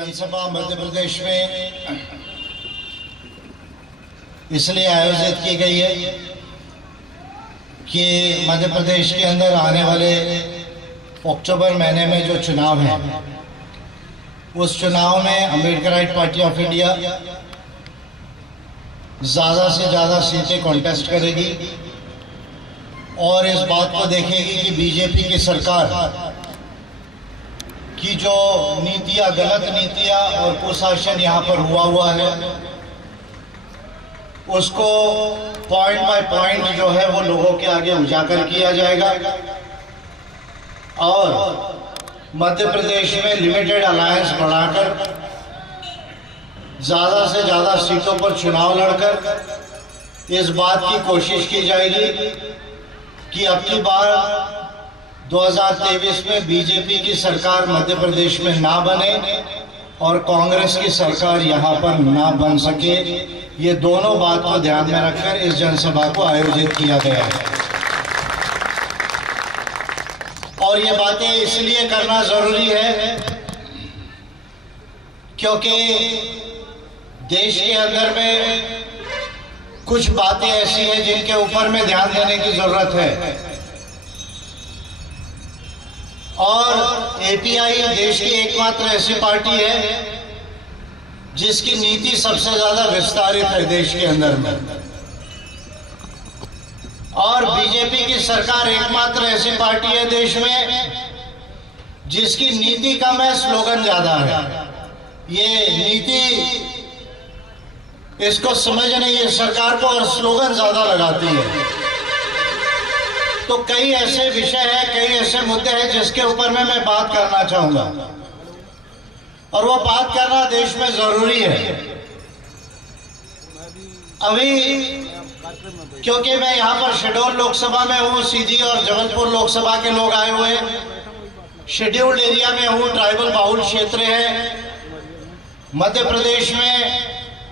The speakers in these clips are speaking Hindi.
जनसभा मध्य प्रदेश में इसलिए आयोजित की गई है कि मध्य प्रदेश के अंदर आने वाले अक्टूबर महीने में जो चुनाव है उस चुनाव में अम्बेडकराइट पार्टी ऑफ इंडिया ज़्यादा से ज़्यादा सीटें कॉन्टेस्ट करेगी और इस बात को देखेगी कि बीजेपी की सरकार की जो नीतियां, गलत नीतियां और कुशासन यहाँ पर हुआ है उसको पॉइंट बाय पॉइंट जो है वो लोगों के आगे उजागर किया जाएगा और मध्य प्रदेश में लिमिटेड अलायंस बढ़ाकर ज़्यादा से ज़्यादा सीटों पर चुनाव लड़कर इस बात की कोशिश की जाएगी कि अब की बार 2023 में बीजेपी की सरकार मध्य प्रदेश में ना बने और कांग्रेस की सरकार यहाँ पर ना बन सके। ये दोनों बात को ध्यान में रखकर इस जनसभा को आयोजित किया गया है और ये बातें इसलिए करना जरूरी है क्योंकि देश के अंदर में कुछ बातें ऐसी हैं जिनके ऊपर में ध्यान देने की जरूरत है और एपीआई देश की एकमात्र ऐसी पार्टी है जिसकी नीति सबसे ज्यादा विस्तारित है देश के अंदर में और बीजेपी की सरकार एकमात्र ऐसी पार्टी है देश में जिसकी नीति कम है, स्लोगन ज्यादा है। ये नीति इसको समझ नहीं है सरकार को और स्लोगन ज्यादा लगाती है। तो कई ऐसे विषय हैं, कई ऐसे मुद्दे हैं जिसके ऊपर में मैं बात करना चाहूंगा और वो बात करना देश में जरूरी है अभी, क्योंकि मैं यहाँ पर शेड्यूल लोकसभा में हूँ, सीधी और जबलपुर लोकसभा के लोग आए हुए हैं। शेड्यूल्ड एरिया में हूँ, ट्राइबल बाहुल क्षेत्र है। मध्य प्रदेश में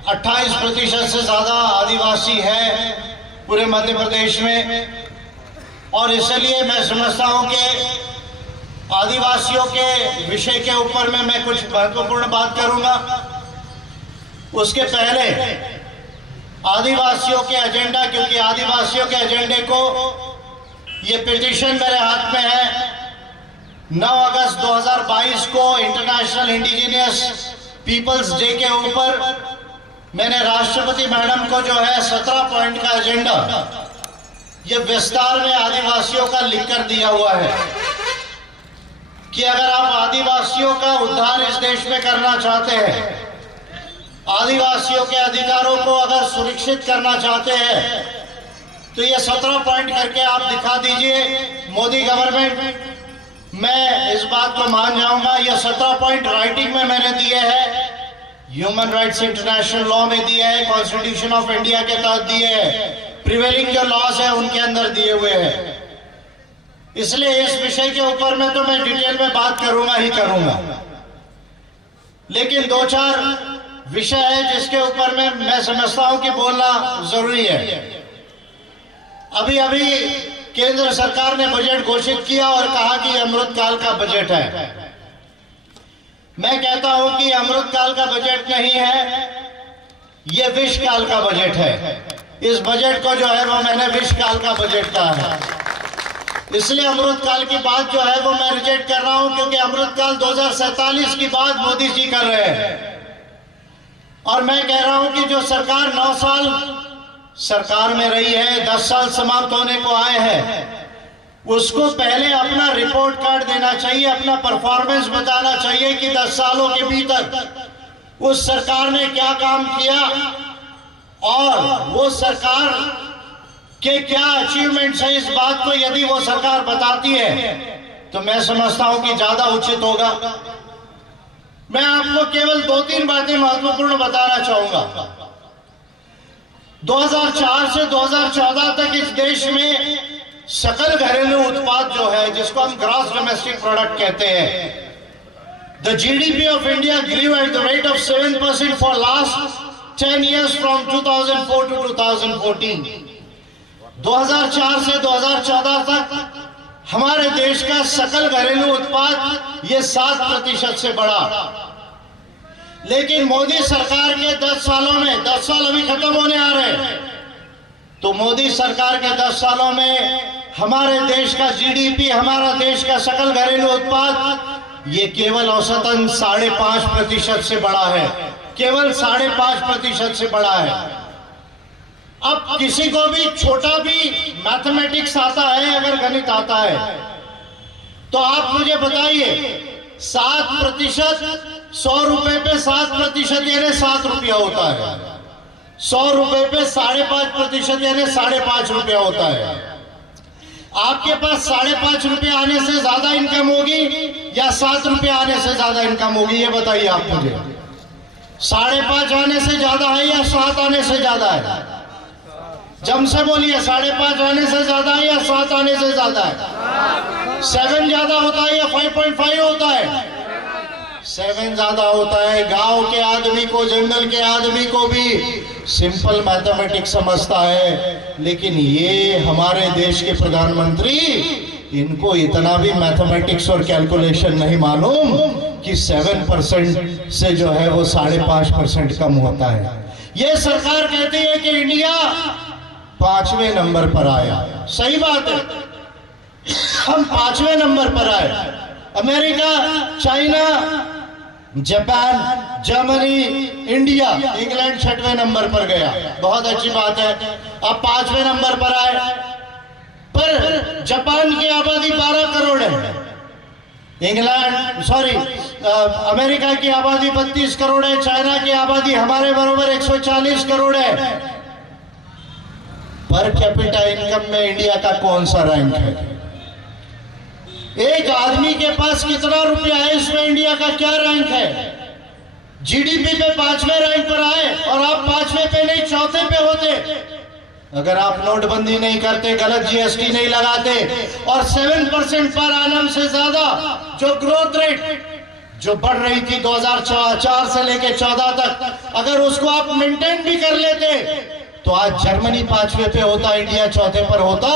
28% से ज्यादा आदिवासी है पूरे मध्य प्रदेश में और इसलिए मैं समझता हूं कि आदिवासियों के विषय के ऊपर में मैं कुछ महत्वपूर्ण बात करूंगा। उसके पहले आदिवासियों के एजेंडा, क्योंकि आदिवासियों के एजेंडे को ये पिटीशन मेरे हाथ में है। 9 अगस्त 2022 को इंटरनेशनल इंडिजिनियस पीपल्स डे के ऊपर मैंने राष्ट्रपति मैडम को जो है 17 पॉइंट का एजेंडा ये विस्तार में आदिवासियों का लिखकर दिया हुआ है कि अगर आप आदिवासियों का उद्धार इस देश में करना चाहते हैं, आदिवासियों के अधिकारों को अगर सुरक्षित करना चाहते हैं तो ये 17 पॉइंट करके आप दिखा दीजिए मोदी गवर्नमेंट। मैं इस बात को मान जाऊंगा। ये 17 पॉइंट राइटिंग में मैंने दिए हैं, ह्यूमन राइट्स इंटरनेशनल लॉ में दिए हैं, कॉन्स्टिट्यूशन ऑफ इंडिया के तहत दिए हैं, प्रिवेलिंग जो लॉज है उनके अंदर दिए हुए हैं। इसलिए इस विषय के ऊपर में तो मैं डिटेल में बात करूंगा ही करूंगा, लेकिन 2-4 विषय है जिसके ऊपर में मैं समझता हूं कि बोलना जरूरी है। अभी अभी केंद्र सरकार ने बजट घोषित किया और कहा कि अमृतकाल का बजट है। मैं कहता हूं कि अमृतकाल का बजट नहीं है, यह विषकाल का बजट है। इस बजट को जो है वो मैंने विषकाल का बजट कहा है। इसलिए अमृतकाल की बात जो है वो मैं रिजेक्ट कर रहा हूं क्योंकि अमृतकाल 2047 की बात मोदी जी कर रहे हैं और मैं कह रहा हूं कि जो सरकार 9 साल सरकार में रही है, 10 साल समाप्त होने को आए हैं, उसको पहले अपना रिपोर्ट कार्ड देना चाहिए, अपना परफॉर्मेंस बताना चाहिए कि 10 सालों के भीतर उस सरकार ने क्या काम किया और वो सरकार के क्या अचीवमेंट्स हैं। इस बात को यदि वो सरकार बताती है तो मैं समझता हूं कि ज्यादा उचित होगा। मैं आपको केवल 2-3 बातें महत्वपूर्ण बताना चाहूंगा। 2004 से 2014 तक इस देश में सकल घरेलू उत्पाद जो है, जिसको हम ग्रॉस डोमेस्टिक प्रोडक्ट कहते हैं, the GDP of India grew at the rate of 7% for last 10 years from 2004 to 2014। 2004 से 2014 तक हमारे देश का सकल घरेलू उत्पाद ये 7% से बढ़ा। लेकिन मोदी सरकार के 10 सालों में, 10 साल अभी खत्म होने आ रहे हैं, तो मोदी सरकार के 10 सालों में हमारे देश का जीडीपी, हमारा देश का सकल घरेलू उत्पाद ये केवल औसतन 5.5% से बढ़ा है, केवल 5.5% से बढ़ा है। अब किसी को भी छोटा भी मैथमेटिक्स आता है, अगर गणित आता है, तो आप मुझे बताइए 7%, 100 रुपए पे 7% यानी 7 रुपया होता है। 100 रुपए पे 5.5% यानी 5.5 रुपया होता है। आपके पास 5.5 रुपये आने से ज्यादा इनकम होगी या 7 रुपये आने से ज्यादा इनकम होगी, ये बताइए आप मुझे। 5.5 आने से ज्यादा है या 7 आने से ज्यादा है? जम से बोलिए, 5.5 आने से ज्यादा है या 7 आने से ज्यादा है? 7 ज्यादा होता है या 5.5 होता है? 7 ज्यादा होता है। गांव के आदमी को, जंगल के आदमी को भी सिंपल मैथमेटिक्स समझता है, लेकिन ये हमारे देश के प्रधानमंत्री, इनको इतना भी मैथमेटिक्स और कैलकुलेशन नहीं मालूम कि 7% से जो है वो 5.5% कम होता है। ये सरकार कहती है कि इंडिया 5वें नंबर पर आया। सही बात है, हम 5वें नंबर पर आए। America, China, Japan, Germany, India, England 6वें नंबर पर गया। बहुत अच्छी बात है, अब 5वें नंबर पर आए। पर जापान की आबादी 12 करोड़ है, अमेरिका की आबादी 32 करोड़ है, चाइना की आबादी हमारे बराबर 140 करोड़ है। पर कैपिटा इनकम में इंडिया का कौन सा रैंक है? एक आदमी के पास कितना रुपया है, इसमें इंडिया का क्या रैंक है? जीडीपी पे 5वें रैंक पर आए और आप 5वें पे नहीं 4थे पे होते अगर आप नोटबंदी नहीं करते, गलत जीएसटी नहीं लगाते और 7% पर आनम से ज्यादा जो ग्रोथ रेट जो बढ़ रही थी 2004 से लेके 14 तक, अगर उसको आप मेंटेन भी कर लेते तो आज जर्मनी 5वें पे होता, इंडिया 4थे पर होता।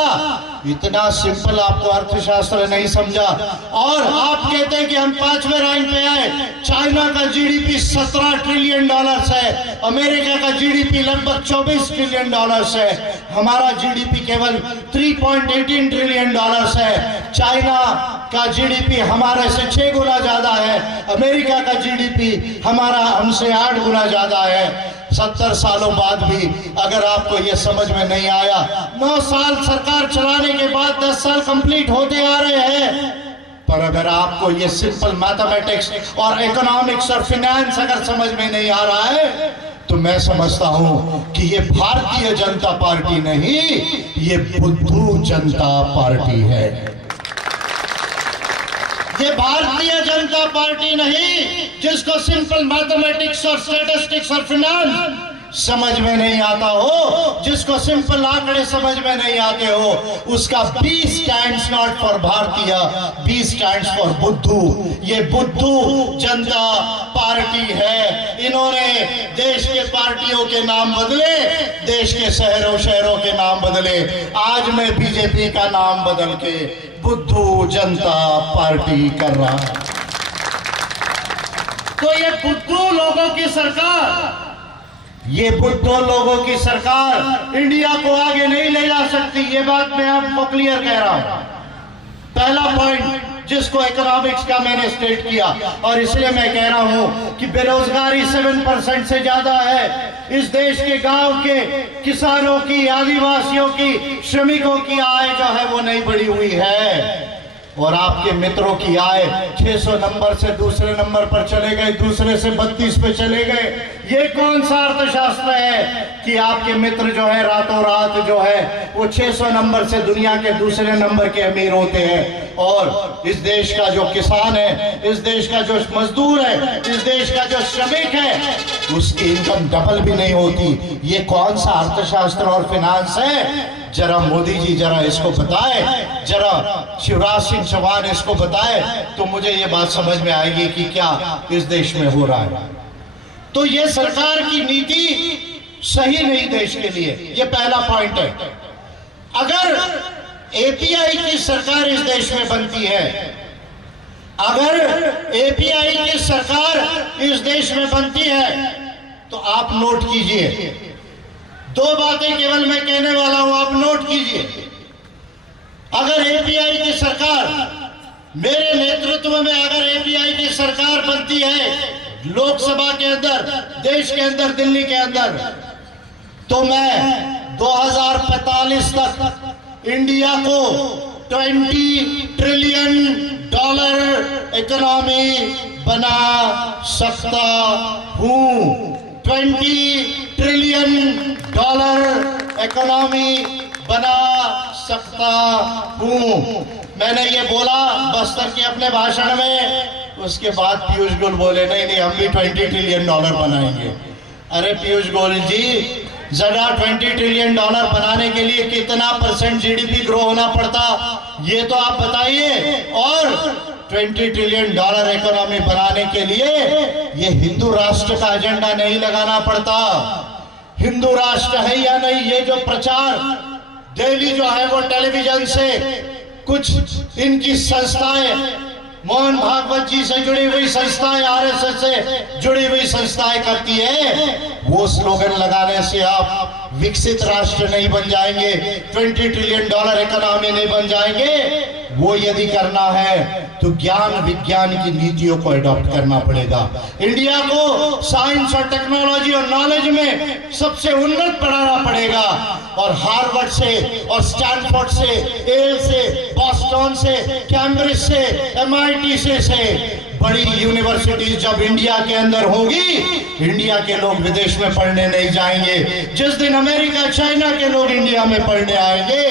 इतना सिंपल आपको अर्थशास्त्र नहीं समझा और आप कहते हैं कि हम 5वें रैंक पे आए। चाइना का जीडीपी $17 ट्रिलियन है, अमेरिका का जीडीपी लगभग $24 ट्रिलियन है, हमारा जीडीपी केवल $3.18 ट्रिलियन है। चाइना का जीडीपी हमारे से 6 गुना ज्यादा है, अमेरिका का जीडीपी हमारा हमसे 8 गुना ज्यादा है। 70 सालों बाद भी अगर आपको यह समझ में नहीं आया, 9 साल सरकार चलाने के बाद 10 साल कंप्लीट होते आ रहे हैं, पर अगर आपको ये सिंपल मैथमेटिक्स और इकोनॉमिक्स और फिनेंस अगर समझ में नहीं आ रहा है, तो मैं समझता हूं कि ये भारतीय जनता पार्टी नहीं, ये बुद्धू जनता पार्टी है। ये भारतीय जनता पार्टी नहीं जिसको सिंपल मैथमेटिक्स और स्टैटिस्टिक्स और फिनेंस समझ में नहीं आता हो, जिसको सिंपल आंकड़े समझ में नहीं आते हो, उसका B स्टैंड्स नॉट फॉर भारतीय, B स्टैंड्स फॉर बुद्धू। ये बुद्धू जनता पार्टी है। इन्होंने देश के पार्टियों के नाम बदले, देश के शहरों के नाम बदले। आज मैं बीजेपी का नाम बदल के बुद्धू जनता पार्टी कर रहा है। तो ये बुद्धू लोगों की सरकार, ये बुद्धू लोगों की सरकार इंडिया को आगे नहीं ले जा सकती। ये बात मैं आपको क्लियर कह रहा हूं। पहला पॉइंट जिसको इकोनॉमिक्स का मैंने स्टेट किया, और इसलिए मैं कह रहा हूं कि बेरोजगारी 7% से ज्यादा है। इस देश के गांव के किसानों की, आदिवासियों की, श्रमिकों की आय जो है वो नहीं बढ़ी हुई है, और आपके मित्रों की आय 600 नंबर से दूसरे नंबर पर चले गए, दूसरे से 32 पे चले गए। ये कौन सा अर्थशास्त्र है कि आपके मित्र जो है रातों रात जो है वो 600 नंबर से दुनिया के दूसरे नंबर के अमीर होते हैं, और इस देश का जो किसान है, इस देश का जो मजदूर है, इस देश का जो श्रमिक है, उसकी इनकम डबल भी नहीं होती। ये कौन सा अर्थशास्त्र और फिनांस है? जरा मोदी जी जरा इसको बताए, जरा शिवराज सिंह चौहान इसको बताए, तो मुझे ये बात समझ में आएगी कि क्या इस देश में हो रहा है। तो ये सरकार की नीति सही नहीं देश के लिए, ये पहला पॉइंट है। अगर एपीआई की सरकार इस देश में बनती है, अगर एपीआई की सरकार इस देश में बनती है तो आप नोट कीजिए, दो बातें केवल मैं कहने वाला हूं, आप नोट कीजिए। अगर एपीआई की सरकार, मेरे नेतृत्व में अगर एपीआई की सरकार बनती है लोकसभा के अंदर, देश के अंदर, दिल्ली के अंदर, तो मैं 2045 तक इंडिया को $20 ट्रिलियन इकोनॉमी बना सकता हूं। $20 ट्रिलियन इकोनॉमी बना सकता हूं। मैंने ये बोला बस्तर के अपने भाषण में, उसके बाद पीयूष गोयल बोले नहीं नहीं हम भी $20 ट्रिलियन बनाएंगे। अरे पीयूष गोयल जी, जरा $20 ट्रिलियन बनाने के लिए कितना % जीडीपी ग्रो होना पड़ता ये तो आप बताइए। और $20 ट्रिलियन इकोनॉमी बनाने के लिए ये हिंदू राष्ट्र का एजेंडा नहीं लगाना पड़ता। हिंदू राष्ट्र है या नहीं, ये जो प्रचार डेली जो है वो टेलीविजन से कुछ इनकी संस्थाएं, मोहन भागवत जी से जुड़ी हुई संस्थाएं, आरएसएस से जुड़ी हुई संस्थाएं करती है, वो स्लोगन लगाने से आप विकसित राष्ट्र नहीं बन जाएंगे, $20 ट्रिलियन इकोनॉमी नहीं बन जाएंगे। वो यदि करना है तो ज्ञान विज्ञान की नीतियों को अडॉप्ट करना पड़ेगा। इंडिया को साइंस और टेक्नोलॉजी और नॉलेज में सबसे उन्नत बनाना पड़ेगा। और हार्वर्ड से और स्टैनफोर्ड से, येल से, बॉस्टन से, कैम्ब्रिज से, MIT से बड़ी यूनिवर्सिटीज जब इंडिया के अंदर होगी, इंडिया के लोग विदेश में पढ़ने नहीं जाएंगे। जिस दिन अमेरिका, चाइना के लोग इंडिया में पढ़ने आएंगे,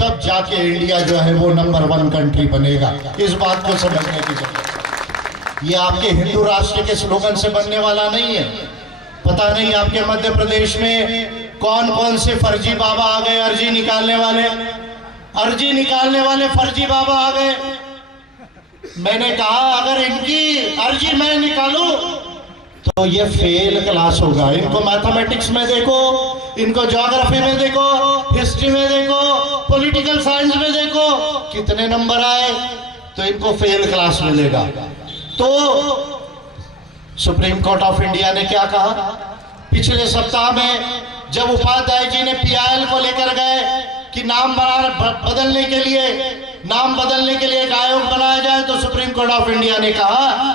तब जाके इंडिया जो है वो नंबर 1 कंट्री बनेगा। इस बात को समझने की जरूरत। ये आपके हिंदू राष्ट्र के स्लोगन से बनने वाला नहीं है। पता नहीं आपके मध्य प्रदेश में कौन कौन से फर्जी बाबा आ गए, अर्जी निकालने वाले फर्जी बाबा आ गए। मैंने कहा अगर इनकी अर्जी मैं निकालूं तो ये फेल क्लास होगा। इनको मैथमेटिक्स में देखो, इनको ज्योग्राफी में देखो, हिस्ट्री में देखो, पॉलिटिकल साइंस में देखो, कितने नंबर आए, तो इनको फेल क्लास मिलेगा। तो सुप्रीम कोर्ट ऑफ इंडिया ने क्या कहा पिछले सप्ताह में, जब उपाध्याय जी ने PIL को लेकर गए कि नाम बदलने के लिए एक आयोग बनाया जाए, तो सुप्रीम कोर्ट ऑफ इंडिया ने कहा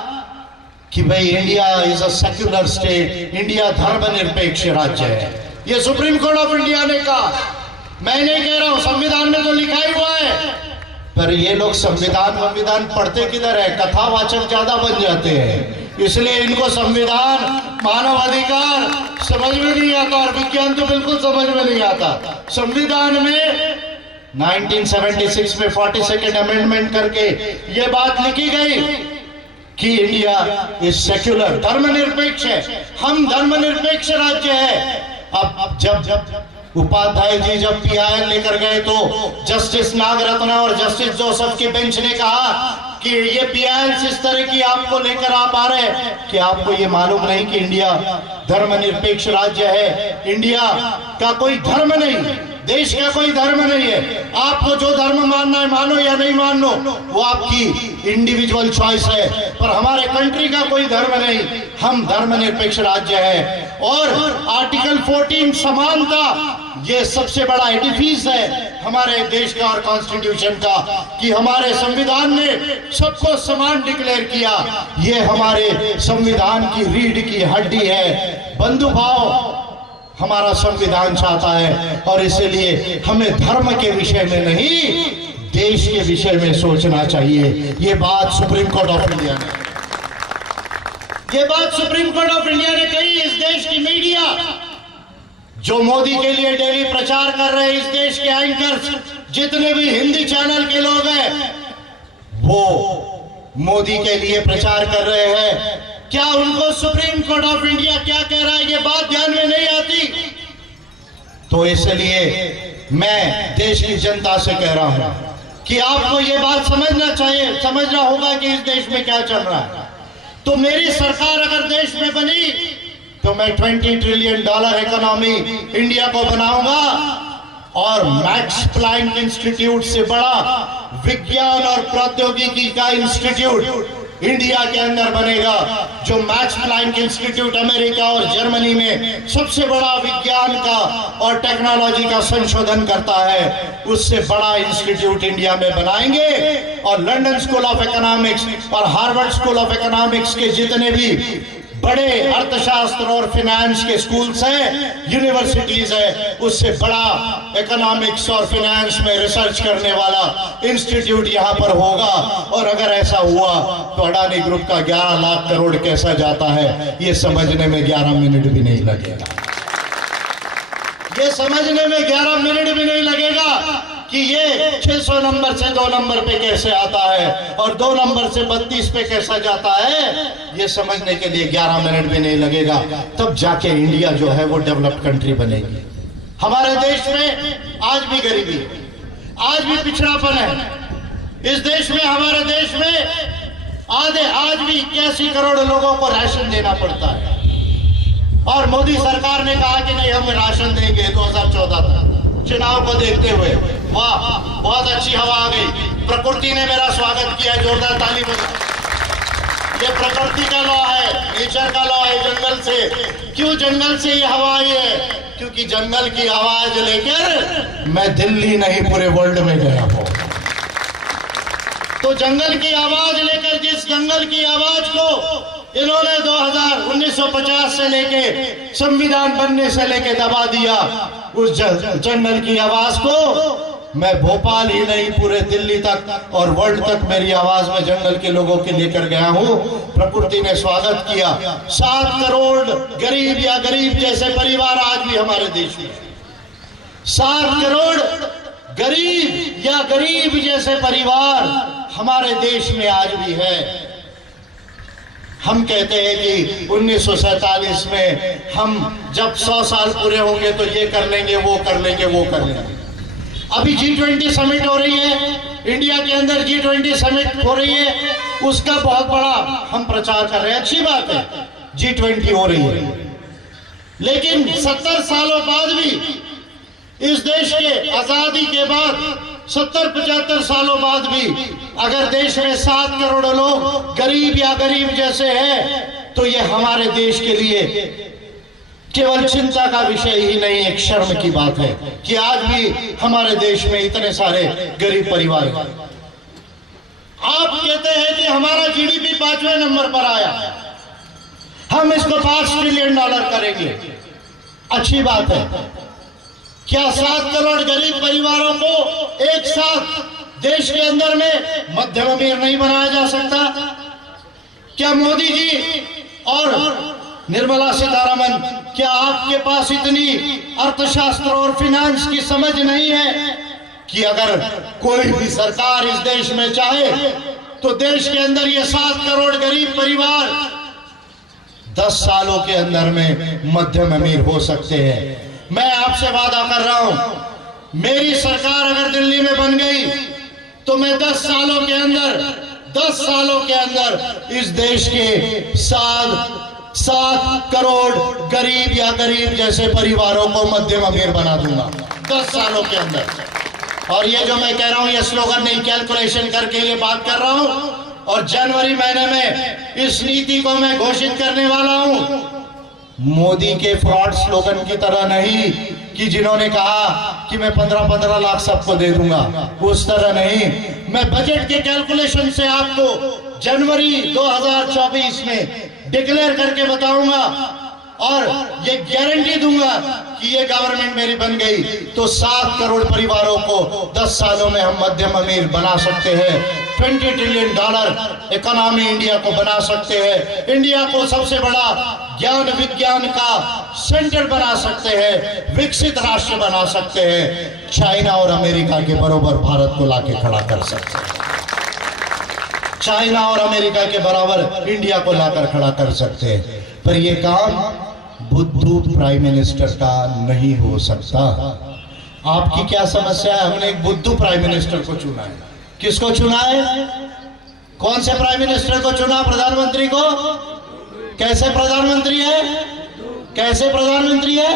कि भाई India is a secular state, India धर्मनिरपेक्ष राज्य है। ये सुप्रीम कोर्ट ऑफ इंडिया ने कहा। मैं नहीं कह रहा हूं, संविधान में तो लिखा ही हुआ है, पर ये लोग संविधान पढ़ते किधर है, कथावाचक ज्यादा बन जाते हैं। इसलिए इनको संविधान, मानव अधिकार समझ में नहीं आता और विज्ञान तो बिल्कुल समझ में नहीं आता। संविधान में 1976 में 42nd अमेंडमेंट करके ये बात लिखी गई कि इंडिया इज सेक्युलर, धर्मनिरपेक्ष है, हम धर्मनिरपेक्ष राज्य है। अब जब उपाध्याय जी जब PIL लेकर गए तो जस्टिस नागरत्ना और जस्टिस जोसेफ की बेंच ने कहा कि ये PIL इस तरह की आपको लेकर आप आ रहे हैं कि आपको ये मालूम नहीं कि इंडिया धर्मनिरपेक्ष राज्य है। इंडिया का कोई धर्म नहीं, देश का कोई धर्म नहीं है। आपको जो धर्म मानना है मानो या नहीं मानो, वो आपकी इंडिविजुअल चॉइस है, पर हमारे कंट्री का कोई धर्म नहीं, हम धर्मनिरपेक्ष राज्य है। और आर्टिकल 14 समानता, ये सबसे बड़ा एडिफिस है हमारे देश का और कॉन्स्टिट्यूशन का, कि हमारे संविधान ने सबको समान डिक्लेयर किया। ये हमारे संविधान की रीढ़ की हड्डी है। बंधुभाव हमारा संविधान चाहता है, और इसलिए हमें धर्म के विषय में नहीं, देश के विषय में सोचना चाहिए। ये बात सुप्रीम कोर्ट ऑफ इंडिया ने कही। इस देश की मीडिया जो मोदी के लिए डेली प्रचार कर रहे हैं, इस देश के एंकर्स जितने भी हिंदी चैनल के लोग हैं, वो मोदी के लिए प्रचार कर रहे हैं। क्या उनको सुप्रीम कोर्ट ऑफ इंडिया क्या कह रहा है ये बात ध्यान में नहीं आती? तो इसलिए मैं देश की जनता से कह रहा हूं कि आपको ये बात समझना होगा कि इस देश में क्या चल रहा है। तो मेरी सरकार अगर देश में बनी तो मैं $20 ट्रिलियन इकोनॉमी इंडिया को बनाऊंगा, और मैक्स प्लैंक इंस्टीट्यूट से बड़ा विज्ञान और प्रौद्योगिकी का इंस्टीट्यूट इंडिया के अंदर बनेगा, जो मैक्स प्लैंक इंस्टीट्यूट अमेरिका और जर्मनी में सबसे बड़ा विज्ञान का और टेक्नोलॉजी का संशोधन करता है, उससे बड़ा इंस्टीट्यूट इंडिया में बनाएंगे। और लंदन स्कूल ऑफ इकोनॉमिक्स और हार्वर्ड स्कूल ऑफ इकोनॉमिक्स के जितने भी बड़े अर्थशास्त्र और फाइनेंस के स्कूल्स हैं, यूनिवर्सिटीज है, उससे बड़ा इकोनॉमिक्स और फाइनेंस में रिसर्च करने वाला इंस्टीट्यूट यहां पर होगा। और अगर ऐसा हुआ तो अडानी ग्रुप का 11 लाख करोड़ कैसा जाता है, ये समझने में 11 मिनट भी नहीं लगेगा। ये समझने में 11 मिनट भी नहीं लगेगा कि ये 600 नंबर से 2 नंबर पे कैसे आता है और 2 नंबर से 32 पे कैसा जाता है, ये समझने के लिए 11 मिनट भी नहीं लगेगा। तब जाके इंडिया जो है वो डेवलप्ड कंट्री बनेगी। हमारे देश में आज भी गरीबी है, आज भी पिछड़ापन है। इस देश में, हमारे देश में आज भी 81 करोड़ लोगों को राशन देना पड़ता है। और मोदी सरकार ने कहा कि नहीं, हम राशन देंगे 2014 तक, चुनाव को देखते हुए। वाह, बहुत अच्छी हवा आ गई, प्रकृति ने मेरा स्वागत किया, जोरदार ताली बजा। ये प्रकृति का लॉ है, नेचर का लॉ है, जंगल से। क्यों जंगल से ये हवा आई है? क्योंकि जंगल की आवाज लेकर मैं दिल्ली नहीं पूरे वर्ल्ड में गया हूं। तो जंगल की आवाज लेकर, जिस जंगल की आवाज को इन्होंने 1950 से लेके संविधान बनने से लेके दबा दिया, उस जंगल की आवाज को मैं भोपाल ही नहीं पूरे दिल्ली तक और वर्ल्ड तक मेरी आवाज में जंगल के लोगों के लेकर गया हूं। प्रकृति ने स्वागत किया। 7 करोड़ गरीब या गरीब जैसे परिवार आज भी हमारे देश में, 7 करोड़ गरीब या गरीब जैसे परिवार हमारे देश में आज भी है। हम कहते हैं कि 1947 में हम जब 100 साल पूरे होंगे तो ये कर लेंगे, वो कर लेंगे, वो कर लेंगे। अभी G20 समिट हो रही है, इंडिया के अंदर G20 समिट हो रही है, उसका बहुत बड़ा हम प्रचार कर रहे हैं, अच्छी बात है, G20 हो रही है। लेकिन 70 सालों बाद भी इस देश के आजादी के बाद 70-75 सालों बाद भी अगर देश में 7 करोड़ लोग गरीब या गरीब जैसे हैं, तो ये हमारे देश के लिए केवल चिंता का विषय ही नहीं, एक शर्म की बात है कि आज भी हमारे देश में इतने सारे गरीब परिवार हैं। आप कहते हैं कि हमारा जीडीपी 5वें नंबर पर आया, हम इसको $5 ट्रिलियन करेंगे, अच्छी बात है। क्या 7 करोड़ गरीब परिवारों को एक साथ देश के अंदर में मध्यम अमीर नहीं बनाया जा सकता? क्या मोदी जी और निर्मला सीतारमण, क्या आपके पास इतनी अर्थशास्त्र और फाइनेंस की समझ नहीं है कि अगर कोई भी सरकार इस देश में चाहे तो देश के अंदर ये 7 करोड़ गरीब परिवार 10 सालों के अंदर में मध्यम अमीर हो सकते हैं? मैं आपसे वादा कर रहा हूं, मेरी सरकार अगर दिल्ली में बन गई तो मैं 10 सालों के अंदर इस देश के 7 करोड़ गरीब या गरीब जैसे परिवारों को मध्यम अमीर बना दूंगा 10 सालों के अंदर। और ये जो मैं कह रहा हूं, ये स्लोगन नहीं, कैलकुलेशन करके ये बात कर रहा हूं। और जनवरी महीने में इस नीति को मैं घोषित करने वाला हूं, मोदी के फ्रॉड स्लोगन की तरह नहीं कि जिन्होंने कहा कि मैं 15-15 लाख सबको दे दूंगा, उस तरह नहीं। मैं बजट के कैलकुलेशन से आपको जनवरी 2024 में डिक्लेयर करके बताऊंगा और ये गारंटी दूंगा कि ये गवर्नमेंट मेरी बन गई तो 7 करोड़ परिवारों को 10 सालों में हम मध्यम अमीर बना सकते हैं। $20 ट्रिलियन इकोनॉमी इंडिया को बना सकते हैं। इंडिया को सबसे बड़ा ज्ञान विज्ञान का सेंटर बना सकते हैं, विकसित राष्ट्र बना सकते हैं। चाइना और अमेरिका के बराबर भारत को लाके खड़ा कर सकते हैं। चाइना और अमेरिका के बराबर इंडिया को लाकर खड़ा कर सकते हैं। पर यह काम बुद्धू प्राइम मिनिस्टर का नहीं हो सकता। आपकी क्या समस्या है? हमने एक बुद्धू प्राइम मिनिस्टर को चुना है। किसको चुना है? कौन से प्राइम मिनिस्टर को चुना? प्रधानमंत्री को। कैसे प्रधानमंत्री है? कैसे प्रधानमंत्री है?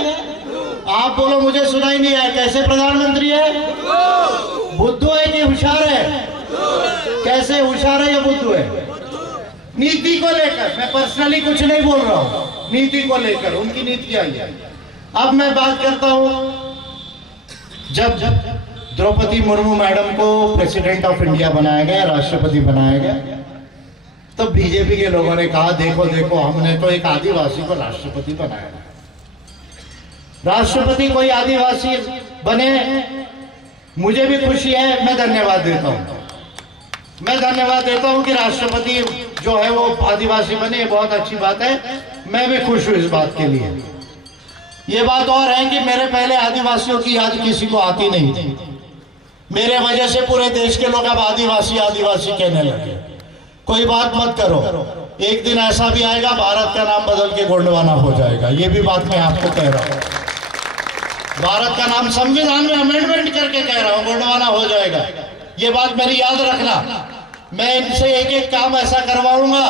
आप बोलो, मुझे सुनाई नहीं है। कैसे प्रधानमंत्री है? बुद्धू है कि होशियार है? कैसे होशियार है या बुद्धू है? नीति को लेकर, मैं पर्सनली कुछ नहीं बोल रहा हूं, नीति को लेकर उनकी नीतियां ये। अब मैं बात करता हूं, जब द्रौपदी मुर्मू मैडम को प्रेसिडेंट ऑफ इंडिया बनाया गया, राष्ट्रपति बनाया गया, तब बीजेपी के लोगों ने कहा देखो देखो हमने तो एक आदिवासी को राष्ट्रपति बनाया। राष्ट्रपति कोई आदिवासी बने, मुझे भी खुशी है, मैं धन्यवाद देता हूं। मैं धन्यवाद देता हूं कि राष्ट्रपति जो है वो आदिवासी बने, ये बहुत अच्छी बात है, मैं भी खुश हूं इस बात के लिए। ये बात और है कि मेरे पहले आदिवासियों की याद किसी को आती नहीं थी, मेरे वजह से पूरे देश के लोग अब आदिवासी आदिवासी कहने लगे। कोई बात मत करो, एक दिन ऐसा भी आएगा भारत का नाम बदल के गोंडवाना हो जाएगा, ये भी बात मैं आपको कह रहा हूं। भारत का नाम संविधान में अमेंडमेंट करके कह रहा हूं, गोंडवाना हो जाएगा, ये बात मेरी याद रखना। मैं इनसे एक एक काम ऐसा करवाऊंगा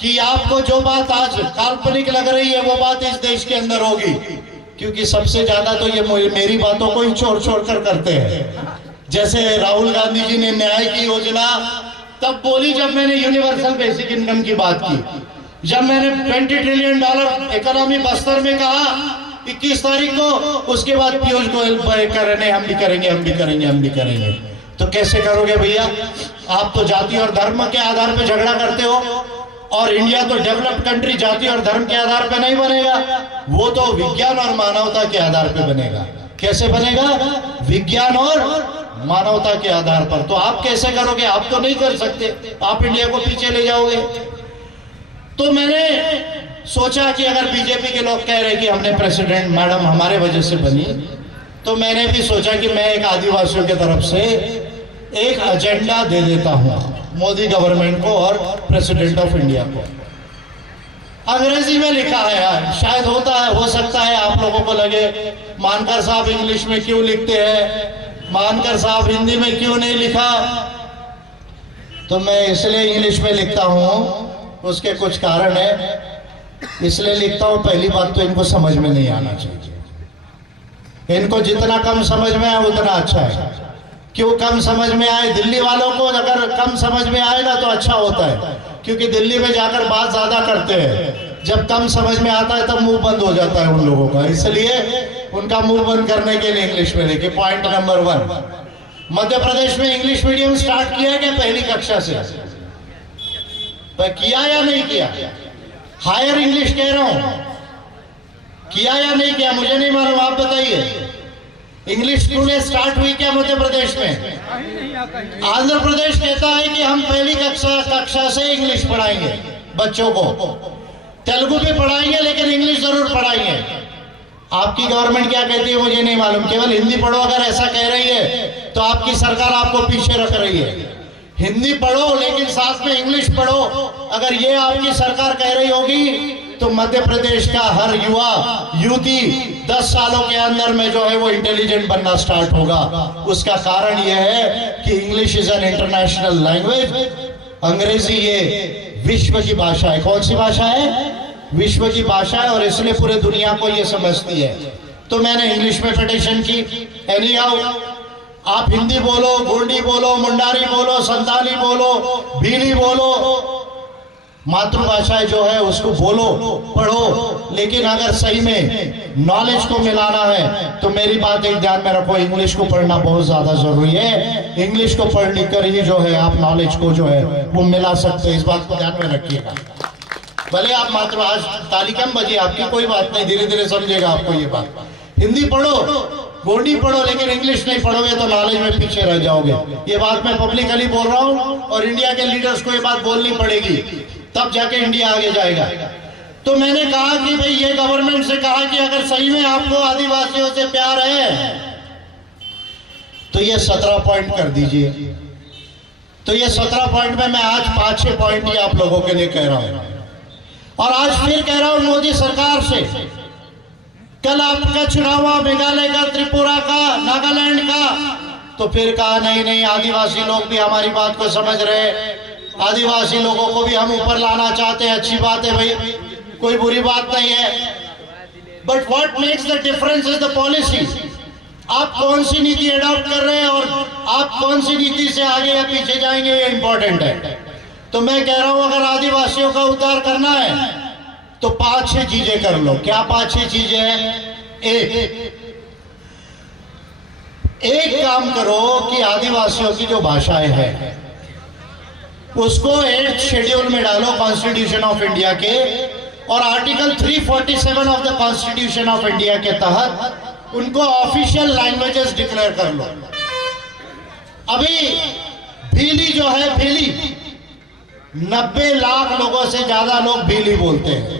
कि आपको जो बात आज काल्पनिक लग रही है वो बात इस देश के अंदर होगी, क्योंकि सबसे ज्यादा तो ये मेरी बातों को ही छोड़ छोड़ कर करते हैं। जैसे राहुल गांधी जी ने न्याय की योजना तब बोली जब मैंने यूनिवर्सल बेसिक इनकम की बात की, जब मैंने $20 ट्रिलियन इकोनॉमी बस्तर में कहा 21 तारीख को, उसके बाद पीयूष गोयल कर रहे हम भी करेंगे हम भी करेंगे हम भी करेंगे। तो कैसे करोगे भैया, आप तो जाति और धर्म के आधार पर झगड़ा करते हो, और इंडिया तो डेवलप्ड कंट्री जाति और धर्म के आधार पर नहीं बनेगा, वो तो विज्ञान और मानवता के आधार पर बनेगा। कैसे बनेगा, विज्ञान और मानवता के आधार पर। तो आप कैसे करोगे, आप तो नहीं कर सकते, आप इंडिया को पीछे ले जाओगे। तो मैंने सोचा कि अगर बीजेपी के लोग कह रहे कि हमने प्रेसिडेंट मैडम हमारे वजह से बनी, तो मैंने भी सोचा कि मैं एक आदिवासियों की तरफ से एक एजेंडा दे देता हूं मोदी गवर्नमेंट को और प्रेसिडेंट ऑफ इंडिया को। अंग्रेजी में लिखा है यार, शायद हो सकता है आप लोगों को लगे मानकर साहब इंग्लिश में क्यों लिखते हैं, मानकर साहब हिंदी में क्यों नहीं लिखा। तो मैं इसलिए इंग्लिश में लिखता हूं, उसके कुछ कारण है, इसलिए लिखता हूं। पहली बात तो इनको समझ में नहीं आना चाहिए, इनको जितना कम समझ में आए उतना अच्छा है। क्यों कम समझ में आए, दिल्ली वालों को अगर कम समझ में आएगा तो अच्छा होता है, क्योंकि दिल्ली में जाकर बात ज्यादा करते हैं, जब कम समझ में आता है तब मुंह बंद हो जाता है उन लोगों का, इसलिए उनका मुंह बंद करने के लिए इंग्लिश में लिखे। पॉइंट नंबर 1, मध्य प्रदेश में इंग्लिश मीडियम स्टार्ट किया गया पहली कक्षा से, किया या नहीं किया, हायर इंग्लिश कह रहा हूं, किया या नहीं किया मुझे नहीं मालूम, आप बताइए। इंग्लिश स्कूलें स्टार्ट हुई क्या मध्य प्रदेश में? आंध्र प्रदेश कहता है कि हम पहली कक्षा से इंग्लिश पढ़ाएंगे बच्चों को, तेलुगु भी पढ़ाएंगे लेकिन इंग्लिश जरूर पढ़ाएंगे। आपकी गवर्नमेंट क्या कहती है मुझे नहीं मालूम, केवल हिंदी पढ़ो अगर ऐसा कह रही है तो आपकी सरकार आपको पीछे रख रही है। हिंदी पढ़ो लेकिन साथ में इंग्लिश पढ़ो, अगर ये आपकी सरकार कह रही होगी तो मध्य प्रदेश का हर युवती 10 सालों के अंदर में जो है वो इंटेलिजेंट बनना स्टार्ट होगा। उसका कारण यह है कि English is an international language, अंग्रेजी ये विश्व की भाषा है। कौन सी भाषा है? विश्व की भाषा है, और इसलिए पूरे दुनिया को ये समझती है। तो मैंने इंग्लिश में पिटीशन की। एनी हाउ, आप हिंदी बोलो, गोंडी बोलो, मुंडारी बोलो, संताली बोलो, भीली बोलो, मातृभाषा जो है उसको बोलो, पढ़ो, लेकिन अगर सही में नॉलेज को मिलाना है तो मेरी बात एक ध्यान में रखो, इंग्लिश को पढ़ना बहुत ज्यादा जरूरी है। इंग्लिश को पढ़ लिख कर ही जो है आप नॉलेज को जो है वो मिला सकते हैं, इस बात को ध्यान में रखिएगा। भले आप मातृभाषा ताली कम बजे, आपकी कोई बात नहीं, धीरे धीरे समझेगा आपको ये बात। हिंदी पढ़ो, गोंडी पढ़ो, लेकिन इंग्लिश नहीं पढ़ोगे तो नॉलेज में पीछे रह जाओगे। ये बात मैं पब्लिकली बोल रहा हूँ, और इंडिया के लीडर्स को ये बात बोलनी पड़ेगी, तब जाके इंडिया आगे जाएगा। तो मैंने कहा कि भाई ये गवर्नमेंट से कहा कि अगर सही में आपको आदिवासियों से प्यार है तो ये 17 पॉइंट कर दीजिए। तो ये 17 पॉइंट में मैं आज 5-6 पॉइंट ही आप लोगों के लिए कह रहा हूं, और आज फिर कह रहा हूं मोदी सरकार से। कल आपका चुनाव हुआ मेघालय का, त्रिपुरा का, नागालैंड का, तो फिर कहा नहीं नहीं आदिवासी लोग भी हमारी बात को समझ रहे, आदिवासी लोगों को भी हम ऊपर लाना चाहते हैं। अच्छी बात है भाई, कोई बुरी बात नहीं है, but what makes the difference is the policy. आप कौन सी नीति एडॉप्ट कर रहे हैं और आप कौन सी नीति से आगे या पीछे जाएंगे, ये इंपॉर्टेंट है। तो मैं कह रहा हूं अगर आदिवासी आदिवासियों का उद्धार करना है तो 5-6 चीजें कर लो। क्या 5-6 चीजें हैं? एक काम करो कि आदिवासियों की जो भाषाएं हैं उसको 8th शेड्यूल में डालो कॉन्स्टिट्यूशन ऑफ इंडिया के, और article 347 of the constitution of India के तहत उनको ऑफिशियल लैंग्वेजेस डिक्लेयर कर लो। अभी भीली जो है, भीली 90 लाख लोगों से ज्यादा लोग भीली बोलते हैं,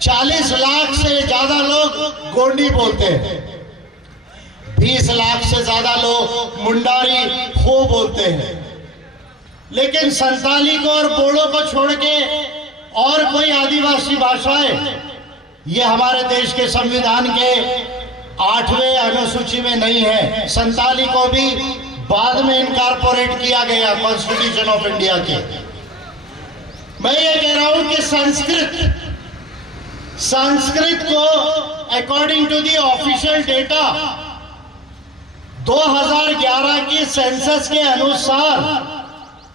40 लाख से ज्यादा लोग गोंडी बोलते हैं, 20 लाख से ज्यादा लोग मुंडारी हो बोलते हैं। लेकिन संताली को और बोड़ो को छोड़ के और कोई आदिवासी भाषाएं ये हमारे देश के संविधान के 8वें अनुसूची में नहीं है। संताली को भी बाद में इनकॉर्पोरेट किया गया कॉन्स्टिट्यूशन ऑफ इंडिया के। मैं ये कह रहा हूं कि संस्कृत को according to the official data 2011 की सेंसस के अनुसार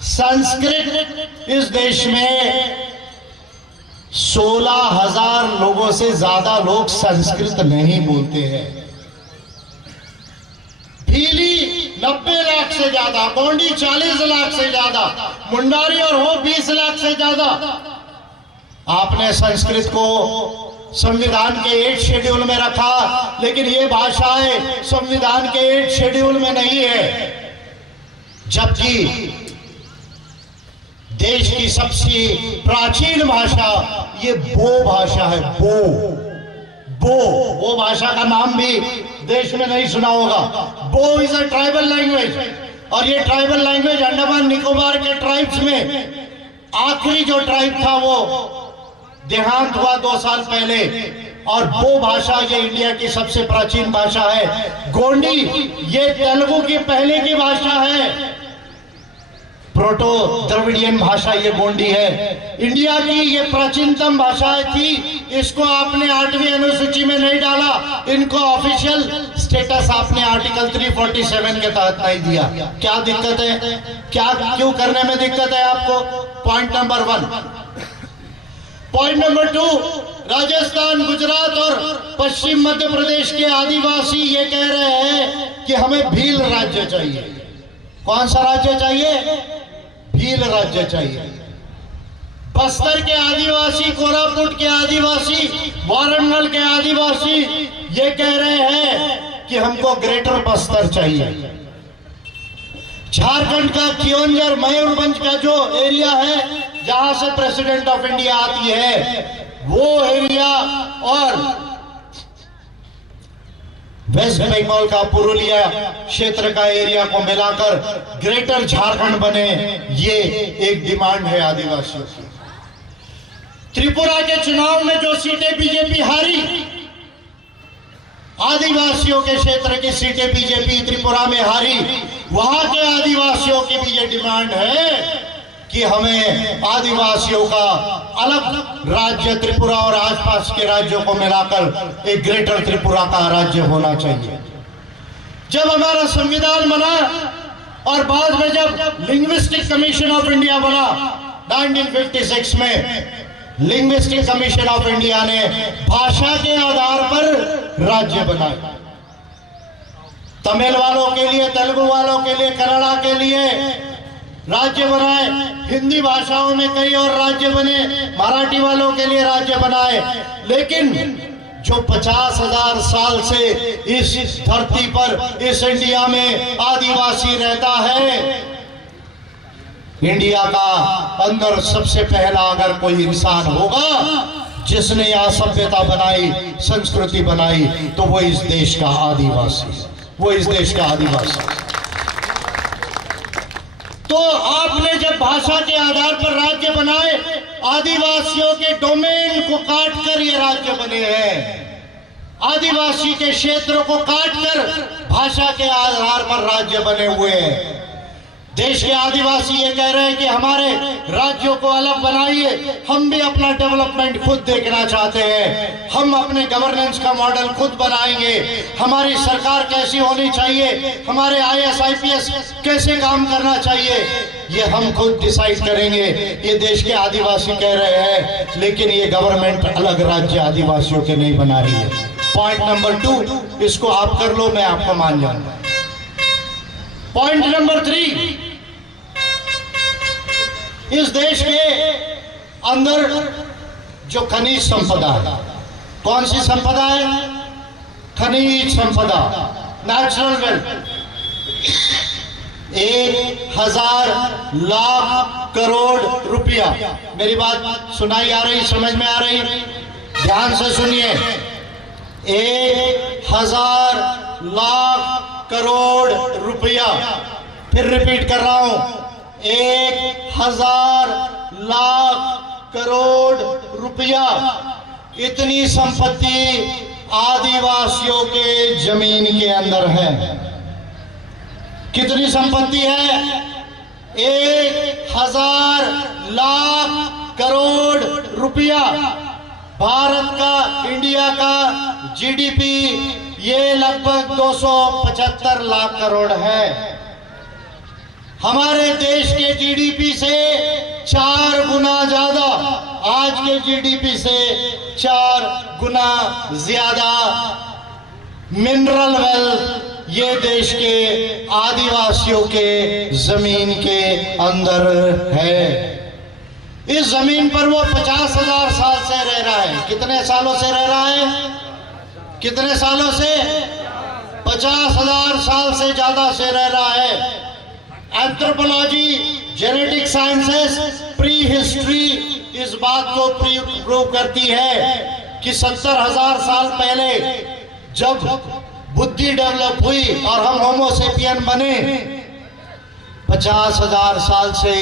संस्कृत इस देश में 16,000 लोगों से ज्यादा लोग संस्कृत नहीं बोलते हैं। भीली 90 लाख से ज्यादा, गोंडी 40 लाख से ज्यादा, मुंडारी और हो 20 लाख से ज्यादा। आपने संस्कृत को संविधान के 8th शेड्यूल में रखा, लेकिन ये भाषाएं संविधान के 8th शेड्यूल में नहीं है। जबकि देश की सबसे प्राचीन भाषा ये बो भाषा है। बो भाषा का नाम भी देश में नहीं सुना होगा। बो इज अ ट्राइबल लैंग्वेज, और ये ट्राइबल लैंग्वेज अंडमान निकोबार के ट्राइब्स में आखिरी जो ट्राइब था वो देहांत हुआ 2 साल पहले। और बो भाषा ये इंडिया की सबसे प्राचीन भाषा है। गोंडी ये तेलुगु की पहले की भाषा है, प्रोटो द्रविडियन भाषा ये गोंडी है। इंडिया की ये प्राचीनतम भाषाएं थी, इसको आपने 8वीं अनुसूची में नहीं डाला, इनको ऑफिशियल स्टेटस आपने आर्टिकल 347 के तहत नहीं दिया। क्या दिक्कत है? क्यों करने में दिक्कत है आपको? Point number 1। Point number 2, Rajasthan, Gujarat और पश्चिम मध्य प्रदेश के आदिवासी ये कह रहे हैं कि हमें भील राज्य चाहिए। कौन सा राज्य चाहिए? भील राज्य चाहिए। बस्तर के आदिवासी, कोरापुट के आदिवासी, वारंगल के आदिवासी ये कह रहे हैं कि हमको ग्रेटर बस्तर चाहिए। झारखंड का कियोंझर, मयूरभंज का जो एरिया है जहां से प्रेसिडेंट ऑफ इंडिया आती है वो एरिया, और वेस्ट बंगाल का पुरुलिया क्षेत्र का एरिया को मिलाकर ग्रेटर झारखंड बने, ये एक डिमांड है आदिवासियों की। त्रिपुरा के चुनाव में जो सीटें बीजेपी हारी, आदिवासियों के क्षेत्र की सीटें बीजेपी त्रिपुरा में हारी, वहां के आदिवासियों की भी ये डिमांड है कि हमें आदिवासियों का अलग राज्य त्रिपुरा और आसपास के राज्यों को मिलाकर एक ग्रेटर त्रिपुरा का राज्य होना चाहिए। जब हमारा संविधान बना और बाद में जब लिंग्विस्टिक कमीशन ऑफ इंडिया बना 1956 में, लिंग्विस्टिक कमीशन ऑफ इंडिया ने भाषा के आधार पर राज्य बनाए। तमिल वालों के लिए, तेलुगु वालों के लिए, कन्नड़ा के लिए राज्य बनाए, हिंदी भाषाओं में कई और राज्य बने, मराठी वालों के लिए राज्य बनाए। लेकिन जो 50,000 साल से इस धरती पर, इस इंडिया में आदिवासी रहता है, इंडिया का अंदर सबसे पहला अगर कोई इंसान होगा जिसने यहाँ सभ्यता बनाई, संस्कृति बनाई, तो वो इस देश का आदिवासी, वो इस देश का आदिवासी। तो आपने जब भाषा के आधार पर राज्य बनाए, आदिवासियों के डोमेन को काटकर ये राज्य बने हैं। आदिवासी के क्षेत्रों को काटकर भाषा के आधार पर राज्य बने हुए हैं। देश के आदिवासी ये कह रहे हैं कि हमारे राज्यों को अलग बनाइए, हम भी अपना डेवलपमेंट खुद देखना चाहते हैं, हम अपने गवर्नेंस का मॉडल खुद बनाएंगे, हमारी सरकार कैसी होनी चाहिए, हमारे IAS IPS कैसे काम करना चाहिए, ये हम खुद डिसाइड करेंगे, ये देश के आदिवासी कह रहे हैं, लेकिन ये गवर्नमेंट अलग राज्य आदिवासियों के नहीं बना रही है। पॉइंट नंबर 2, इसको आप कर लो, मैं आपको मान जाऊंगा। पॉइंट नंबर 3, इस देश के अंदर जो खनिज संपदा है, कौन सी संपदा है? खनिज संपदा, नेचुरल वेल्थ, 1000 लाख करोड़ रुपया। मेरी बात सुनाई आ रही, समझ में आ रही? ध्यान से सुनिए, 1000 लाख करोड़ रुपया। फिर रिपीट कर रहा हूं, 1000 लाख करोड़ रुपया। इतनी संपत्ति आदिवासियों के जमीन के अंदर है। कितनी संपत्ति है? 1000 लाख करोड़ रुपया। भारत का, इंडिया का जीडीपी ये लगभग 275 लाख करोड़ है। हमारे देश के जीडीपी से 4 गुना ज्यादा, आज के जीडीपी से 4 गुना ज्यादा मिनरल वेल्थ ये देश के आदिवासियों के जमीन के अंदर है। इस जमीन पर वो 50,000 साल से रह रहा है। कितने सालों से रह रहा है? कितने सालों से? 50,000 साल से ज्यादा से रह रहा है। Anthropology, genetic sciences, pre history इस बात को प्रूव करती है कि 70,000 साल पहले जब बुद्धि डेवलप हुई और हम होमोसेपियन बने, 50,000 साल से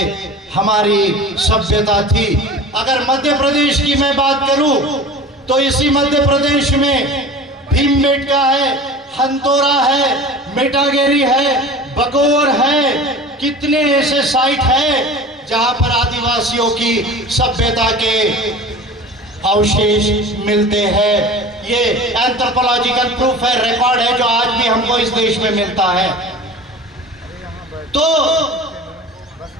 हमारी सभ्यता थी। अगर मध्य प्रदेश की मैं बात करूं तो इसी मध्य प्रदेश में भीमबेटका है, हंतोरा है, मेटागेरी है, बगोर है। कितने ऐसे साइट है जहां पर आदिवासियों की सभ्यता के अवशेष मिलते हैं। ये एंथ्रोपोलॉजिकल प्रूफ है, रिकॉर्ड है, जो आज भी हमको इस देश में मिलता है। तो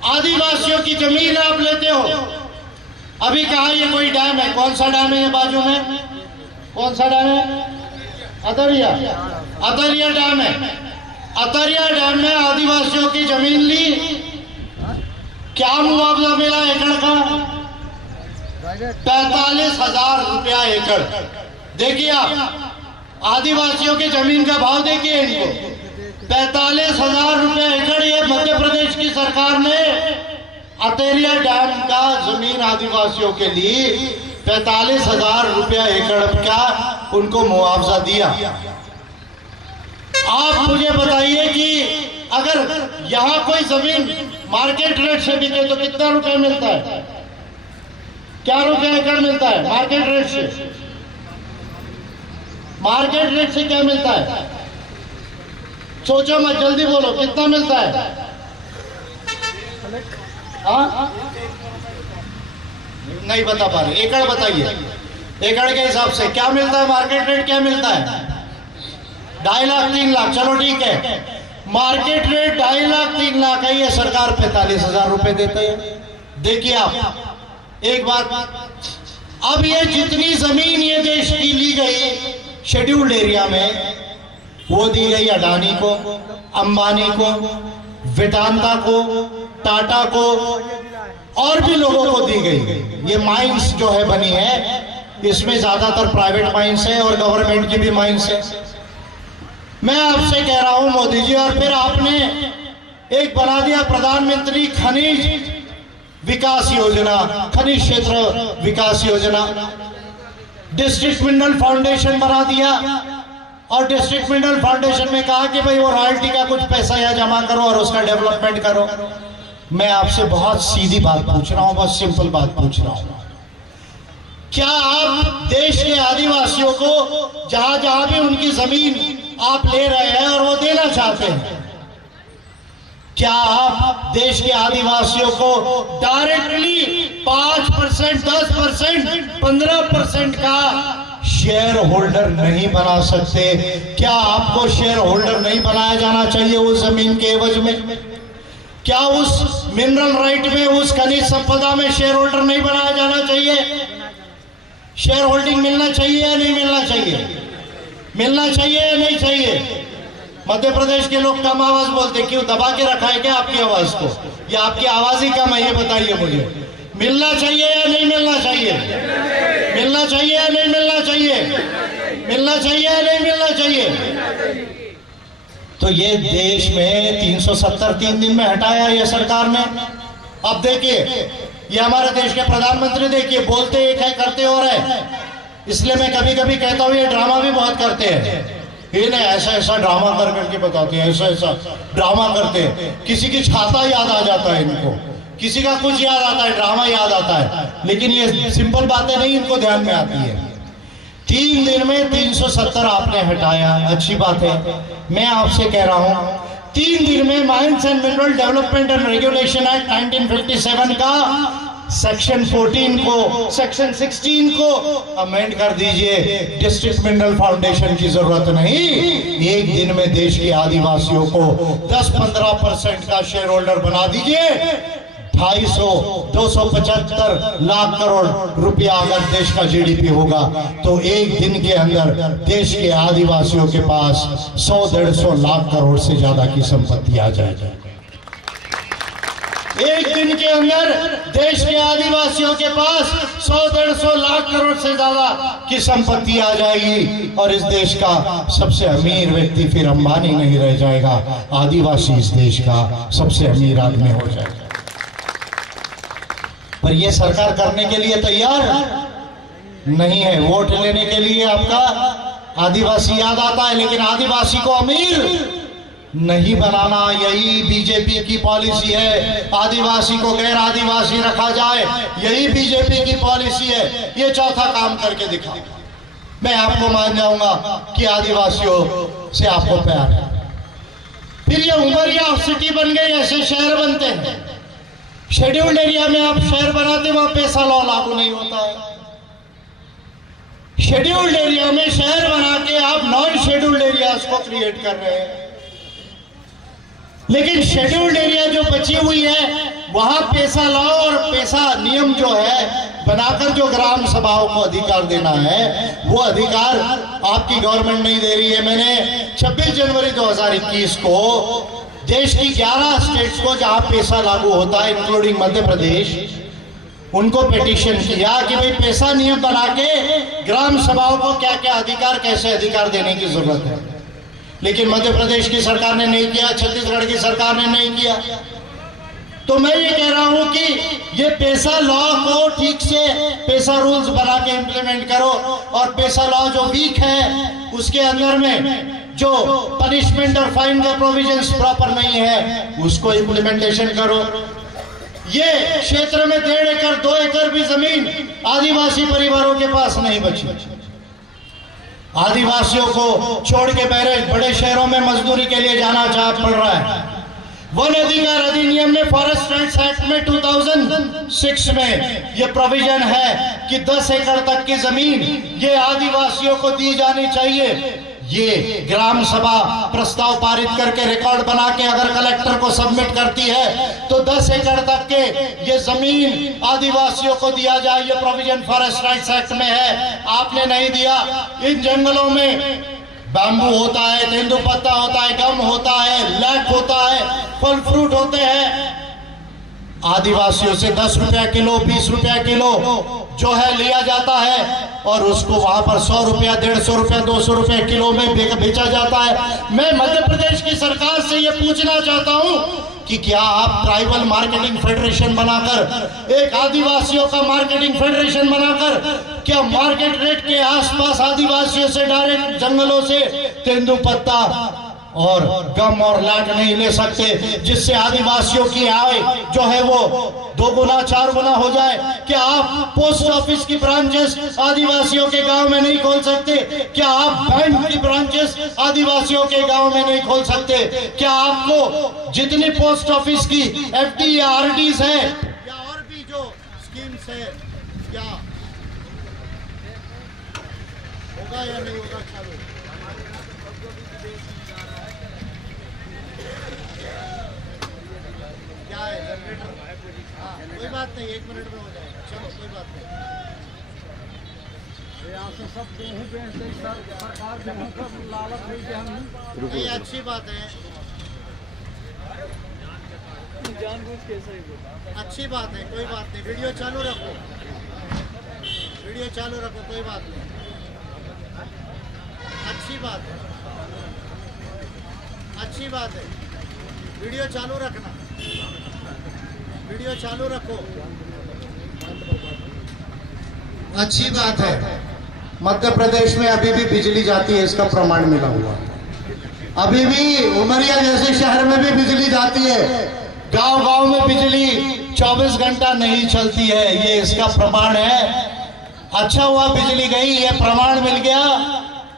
आदिवासियों की जमीन आप लेते हो। अभी कहा ये कोई डैम है, कौन सा डैम है ये बाजू में? कौन सा डैम है? अतरिया, अतरिया डैम है। अतरिया डैम में आदिवासियों की जमीन ली, क्या मुआवजा मिला एकड़ का? 45,000 रुपया एकड़। देखिए आप आदिवासियों की जमीन का भाव देखिए, इनको 45,000 रुपया एकड़। ये मध्य प्रदेश की सरकार ने अतरिया डैम का जमीन आदिवासियों के लिए 45,000 रुपया एकड़ का उनको मुआवजा दिया। आप मुझे बताइए कि अगर यहां कोई जमीन मार्केट रेट से बिके तो कितना रुपया मिलता है? क्या रुपया एकड़ मिलता है मार्केट रेट से? मार्केट रेट से क्या मिलता है? सोचो मत, जल्दी बोलो, कितना मिलता है? हाँ, नहीं बता पा रहे, एकड़ बताइए। एकड़ के हिसाब से क्या मिलता है? मार्केट रेट क्या मिलता है? 2.5 लाख 3 लाख, चलो ठीक है। मार्केट रेट 2.5 लाख 3 लाख है, ये सरकार 45,000 रुपए देते हैं। देखिए आप एक बात, अब ये जितनी जमीन ये देश की ली गई शेड्यूल्ड एरिया में, वो दी गई अडानी को, अंबानी को, वेदांता को, टाटा को और भी लोगों को दी गई। ये माइंस जो है बनी है, इसमें ज्यादातर प्राइवेट माइंस है और गवर्नमेंट की भी माइंस है। मैं आपसे कह रहा हूं मोदी जी, और फिर आपने एक बना दिया प्रधानमंत्री खनिज विकास योजना, खनिज क्षेत्र विकास योजना। डिस्ट्रिक्ट मिनरल फाउंडेशन बना दिया और डिस्ट्रिक्ट मिनरल फाउंडेशन में कहा कि भाई वो रॉयल्टी का कुछ पैसा यहाँ जमा करो और उसका डेवलपमेंट करो। मैं आपसे बहुत सीधी बात पूछ रहा हूं, बहुत सिंपल बात पूछ रहा हूं, क्या आप देश के आदिवासियों को जहां जहां भी उनकी जमीन आप ले रहे हैं और वो देना चाहते हैं, क्या आप देश के आदिवासियों को डायरेक्टली 5%, 10%, 15% का शेयर होल्डर नहीं बना सकते? क्या आपको शेयर होल्डर नहीं बनाया जाना चाहिए उस जमीन के एवज में? क्या उस मिनरल राइट में, उस खनिज संपदा में शेयर होल्डर नहीं बनाया जाना चाहिए? शेयर होल्डिंग मिलना चाहिए या नहीं मिलना चाहिए? मिलना चाहिए या नहीं चाहिए? मध्य प्रदेश के लोग कम आवाज बोलते, क्यों दबा के रखा है क्या आपकी आवाज को, या आपकी आवाज ही कम है? ये बताइए मुझे, मिलना चाहिए या नहीं मिलना चाहिए? मिलना चाहिए या नहीं मिलना चाहिए? मिलना चाहिए या नहीं मिलना चाहिए? तो ये देश में 370 3 दिन में हटाया ये सरकार ने। अब देखिए, ये हमारे देश के प्रधानमंत्री देखिए, बोलते एक है करते और है। इसलिए मैं कभी कभी कहता हूँ ये ड्रामा भी बहुत करते हैं। इन्हें ऐसा ऐसा ड्रामा कर करके बताते हैं, ऐसा ऐसा ड्रामा करते हैं। किसी की छाता याद आ जाता है इनको, किसी का कुछ याद आता है, ड्रामा याद आता है, लेकिन ये सिंपल बातें नहीं इनको ध्यान में आती है। 3 दिन में 370 आपने हटाया, अच्छी बात है। मैं आपसे कह रहा हूं 3 दिन में mines and mineral development and regulation act 1957 का सेक्शन 14 को, सेक्शन 16 को अमेंड कर दीजिए। डिस्ट्रिक्ट मिनरल फाउंडेशन की जरूरत नहीं। एक दिन में देश के आदिवासियों को 10-15% का शेयर होल्डर बना दीजिए। 275 लाख करोड़ रुपया अगर देश का जीडीपी होगा तो एक दिन के अंदर देश के आदिवासियों के पास 100-150 लाख करोड़ से ज्यादा की संपत्ति आ जाएगी। एक दिन के अंदर देश के आदिवासियों के पास 100-150 लाख करोड़ से ज्यादा की संपत्ति आ जाएगी और इस देश का सबसे अमीर व्यक्ति फिर अंबानी नहीं रह जाएगा, आदिवासी इस देश का सबसे अमीर आदमी हो जाएगा। पर यह सरकार करने के लिए तैयार नहीं है। वोट लेने के लिए आपका आदिवासी याद आता है, लेकिन आदिवासी को अमीर नहीं बनाना, यही बीजेपी की पॉलिसी है। आदिवासी को गैर आदिवासी रखा जाए, यही बीजेपी की पॉलिसी है। ये चौथा काम करके दिखा, मैं आपको मान जाऊंगा कि आदिवासियों से आपको प्यार है। फिर ये उमरिया सिटी बन गई, ऐसे शहर बनते हैं। शेड्यूल्ड एरिया में आप शहर बनाते, वहां पैसा लॉ लागू नहीं होता है। शेड्यूल्ड एरिया में शहर बना के आप नॉन शेड्यूल्ड एरियाज को क्रिएट कर रहे हैं। लेकिन शेड्यूल्ड एरिया जो बची हुई है वहां पैसा लॉ और पैसा नियम जो है बनाकर जो ग्राम सभाओं को अधिकार देना है, वो अधिकार आपकी गवर्नमेंट नहीं दे रही है। मैंने 26 जनवरी 2021 को देश की 11 स्टेट्स को जहां पैसा लागू होता है, इंक्लूडिंग मध्य प्रदेश, उनको पिटीशन किया कि भाई पैसा नियम बना के ग्राम सभाओं को क्या क्या अधिकार, कैसे अधिकार देने की जरूरत है। लेकिन मध्य प्रदेश की सरकार ने नहीं किया, छत्तीसगढ़ की सरकार ने नहीं किया। तो मैं ये कह रहा हूं कि ये पैसा लॉ को ठीक से पैसा रूल्स बना के इंप्लीमेंट करो, और पैसा लॉ जो वीक है उसके अंदर में जो पनिशमेंट और फाइन का प्रोविजंस प्रॉपर नहीं है उसको इंप्लीमेंटेशन करो। ये क्षेत्र में 1.5 एकड़ 2 एकड़ भी जमीन आदिवासी परिवारों के पास नहीं बची। आदिवासियों को छोड़ के बड़े शहरों में मजदूरी के लिए जाना पड़ रहा है। वन अधिकार अधिनियम में, फॉरेस्ट राइट्स एक्ट में 2006 में ये प्रोविजन है कि 10 एकड़ तक की जमीन ये आदिवासियों को दी जानी चाहिए। ये ग्राम सभा प्रस्ताव पारित करके रिकॉर्ड बना के अगर कलेक्टर को सबमिट करती है तो 10 एकड़ तक के ये जमीन आदिवासियों को दिया जाए। ये प्रोविजन फॉरेस्ट राइट्स एक्ट में है, आपने नहीं दिया। इन जंगलों में बैम्बू होता है, तेंदुपत्ता होता है, गम होता है, लैक होता है, फल फ्रूट होते हैं। आदिवासियों से 10 रुपया किलो, 20 रुपया किलो जो है लिया जाता है और उसको वहां पर 100 रुपया, 150 रुपया, 200 रुपया किलो में बेचा जाता है। मैं मध्य प्रदेश की सरकार से ये पूछना चाहता हूं कि क्या आप ट्राइबल मार्केटिंग फेडरेशन बनाकर, एक आदिवासियों का मार्केटिंग फेडरेशन बनाकर, क्या मार्केट रेट के आसपास आदिवासियों से डायरेक्ट जंगलों से तेंदुपत्ता और गम और लाट नहीं ले सकते, जिससे आदिवासियों की आय जो है वो 2 गुना 4 गुना हो जाए? क्या आप पोस्ट ऑफिस की ब्रांचेस आदिवासियों के गांव में नहीं खोल सकते? क्या आप बैंक की ब्रांचेस आदिवासियों के गांव में नहीं खोल सकते? क्या आपको जितनी पोस्ट ऑफिस की एफडी या आरडीज है या और भी जो स्कीम्स है, क्या होगा या नहीं होगा चालू? क्या है जनरेटर? हाँ कोई बात नहीं, 1 मिनट में हो जाएगा, चलो कोई बात नहीं। यहाँ से सब गेहूँ बेचते सरकार गेहूँ का लालच नहीं कि हम नहीं, अच्छी बात है, जानबूझ के सही बोला। अच्छी बात है, कोई बात नहीं। वीडियो चालू रखो, वीडियो चालू रखो, कोई बात नहीं, अच्छी बात है, अच्छी बात है। वीडियो चालू रखना, वीडियो चालू रखो, अच्छी बात है। मध्य प्रदेश में अभी भी बिजली जाती है, इसका प्रमाण मिला हुआ है। अभी भी उमरिया जैसे शहर में भी बिजली जाती है, गांव-गांव में बिजली 24 घंटा नहीं चलती है, ये इसका प्रमाण है। अच्छा हुआ बिजली गई, ये प्रमाण मिल गया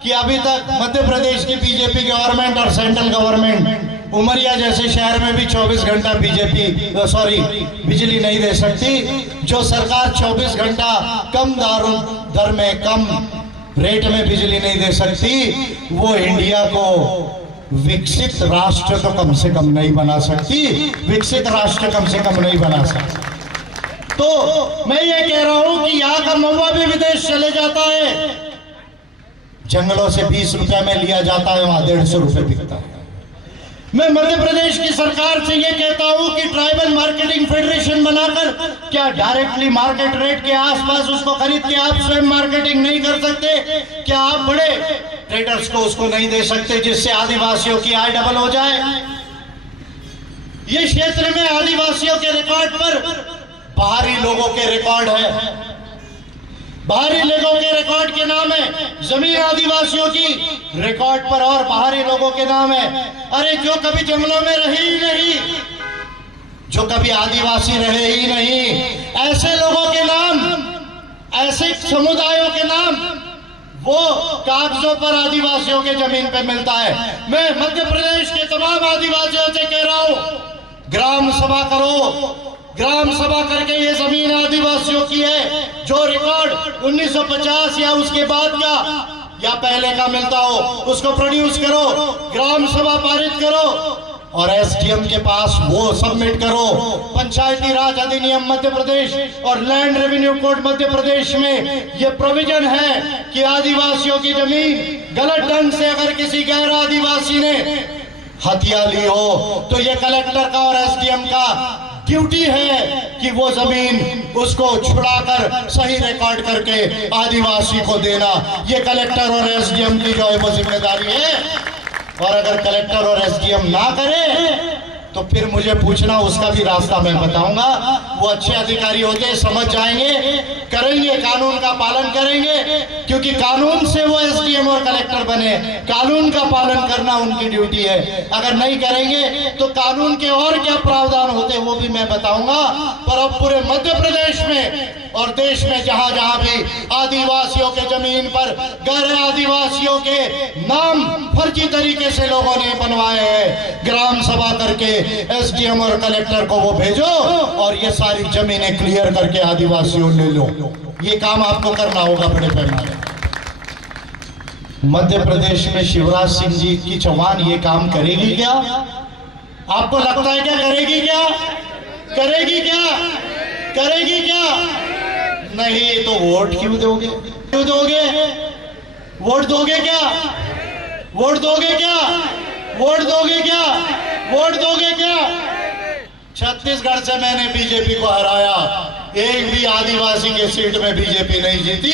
कि अभी तक मध्य प्रदेश की बीजेपी गवर्नमेंट और सेंट्रल गवर्नमेंट उमरिया जैसे शहर में भी 24 घंटा बिजली नहीं दे सकती। जो सरकार 24 घंटा कम दर में, कम रेट में बिजली नहीं दे सकती, वो इंडिया को विकसित राष्ट्र तो कम से कम नहीं बना सकती, विकसित राष्ट्र कम से कम नहीं बना सकती। तो मैं ये कह रहा हूं कि यहाँ का महुआ भी विदेश चले जाता है, जंगलों से 20 रुपए में लिया जाता है, वहां 150 रुपए बिकता है। मैं मध्य प्रदेश की सरकार से ये कहता हूं कि ट्राइबल मार्केटिंग फेडरेशन बनाकर क्या डायरेक्टली मार्केट रेट के आसपास उसको खरीद के आप स्वयं मार्केटिंग नहीं कर सकते? क्या आप बड़े ट्रेडर्स को उसको नहीं दे सकते, जिससे आदिवासियों की आय डबल हो जाए? ये क्षेत्र में आदिवासियों के रिकॉर्ड पर बाहरी लोगों के रिकॉर्ड है, बाहरी लोगों के रिकॉर्ड के नाम है, जमीन आदिवासियों की रिकॉर्ड पर और बाहरी लोगों के नाम है। अरे जो कभी जंगलों में रहे ही नहीं, जो कभी आदिवासी रहे ही नहीं, ऐसे लोगों के नाम, ऐसे समुदायों के नाम वो कागजों पर आदिवासियों के जमीन पे मिलता है। मैं मध्य प्रदेश के तमाम आदिवासियों से कह रहा हूं, ग्राम सभा करो, ग्राम सभा करके ये जमीन आदिवासियों की है, जो रिकॉर्ड 1950 या उसके बाद का या पहले का मिलता हो उसको प्रोड्यूस करो, ग्राम सभा पारित करो और एसडीएम के पास वो सबमिट करो। पंचायती राज अधिनियम मध्य प्रदेश और land revenue code Madhya Pradesh में ये प्रोविजन है कि आदिवासियों की जमीन गलत ढंग से अगर किसी गैर आदिवासी ने हथिया ली हो तो ये कलेक्टर का और एसडीएम का ड्यूटी है कि वो जमीन उसको छुड़ाकर सही रिकॉर्ड करके आदिवासी को देना। ये कलेक्टर और एसडीएम की जो है वो जिम्मेदारी है। और अगर कलेक्टर और एसडीएम ना करे तो फिर मुझे पूछना, उसका भी रास्ता मैं बताऊंगा। वो अच्छे अधिकारी होते, समझ जाएंगे, करेंगे, कानून का पालन करेंगे, क्योंकि कानून से वो एसडीएम और कलेक्टर बने। कानून का पालन करना उनकी ड्यूटी है। अगर नहीं करेंगे तो कानून के और क्या प्रावधान होते वो भी मैं बताऊंगा। पर अब पूरे मध्य प्रदेश में और देश में जहां जहां भी आदिवासियों के जमीन पर गैर आदिवासियों के नाम फर्जी तरीके से लोगों ने बनवाए हैं, ग्राम सभा करके एसडीएम और कलेक्टर को वो भेजो और ये सारी जमीनें क्लियर करके आदिवासियों ले लो। ये काम आपको करना होगा बड़े पैमाने। मध्य प्रदेश में शिवराज सिंह जी की चौहान ये काम करेगी क्या? आपको लगता है क्या करेगी? क्या करेगी? क्या करेगी? क्या नहीं तो वोट क्यों दोगे? क्यों दोगे? वोट दोगे क्या? वोट दोगे क्या? वोट दोगे क्या? वोट दोगे क्या? छत्तीसगढ़ से मैंने बीजेपी को हराया, एक भी आदिवासी के सीट में बीजेपी नहीं जीती।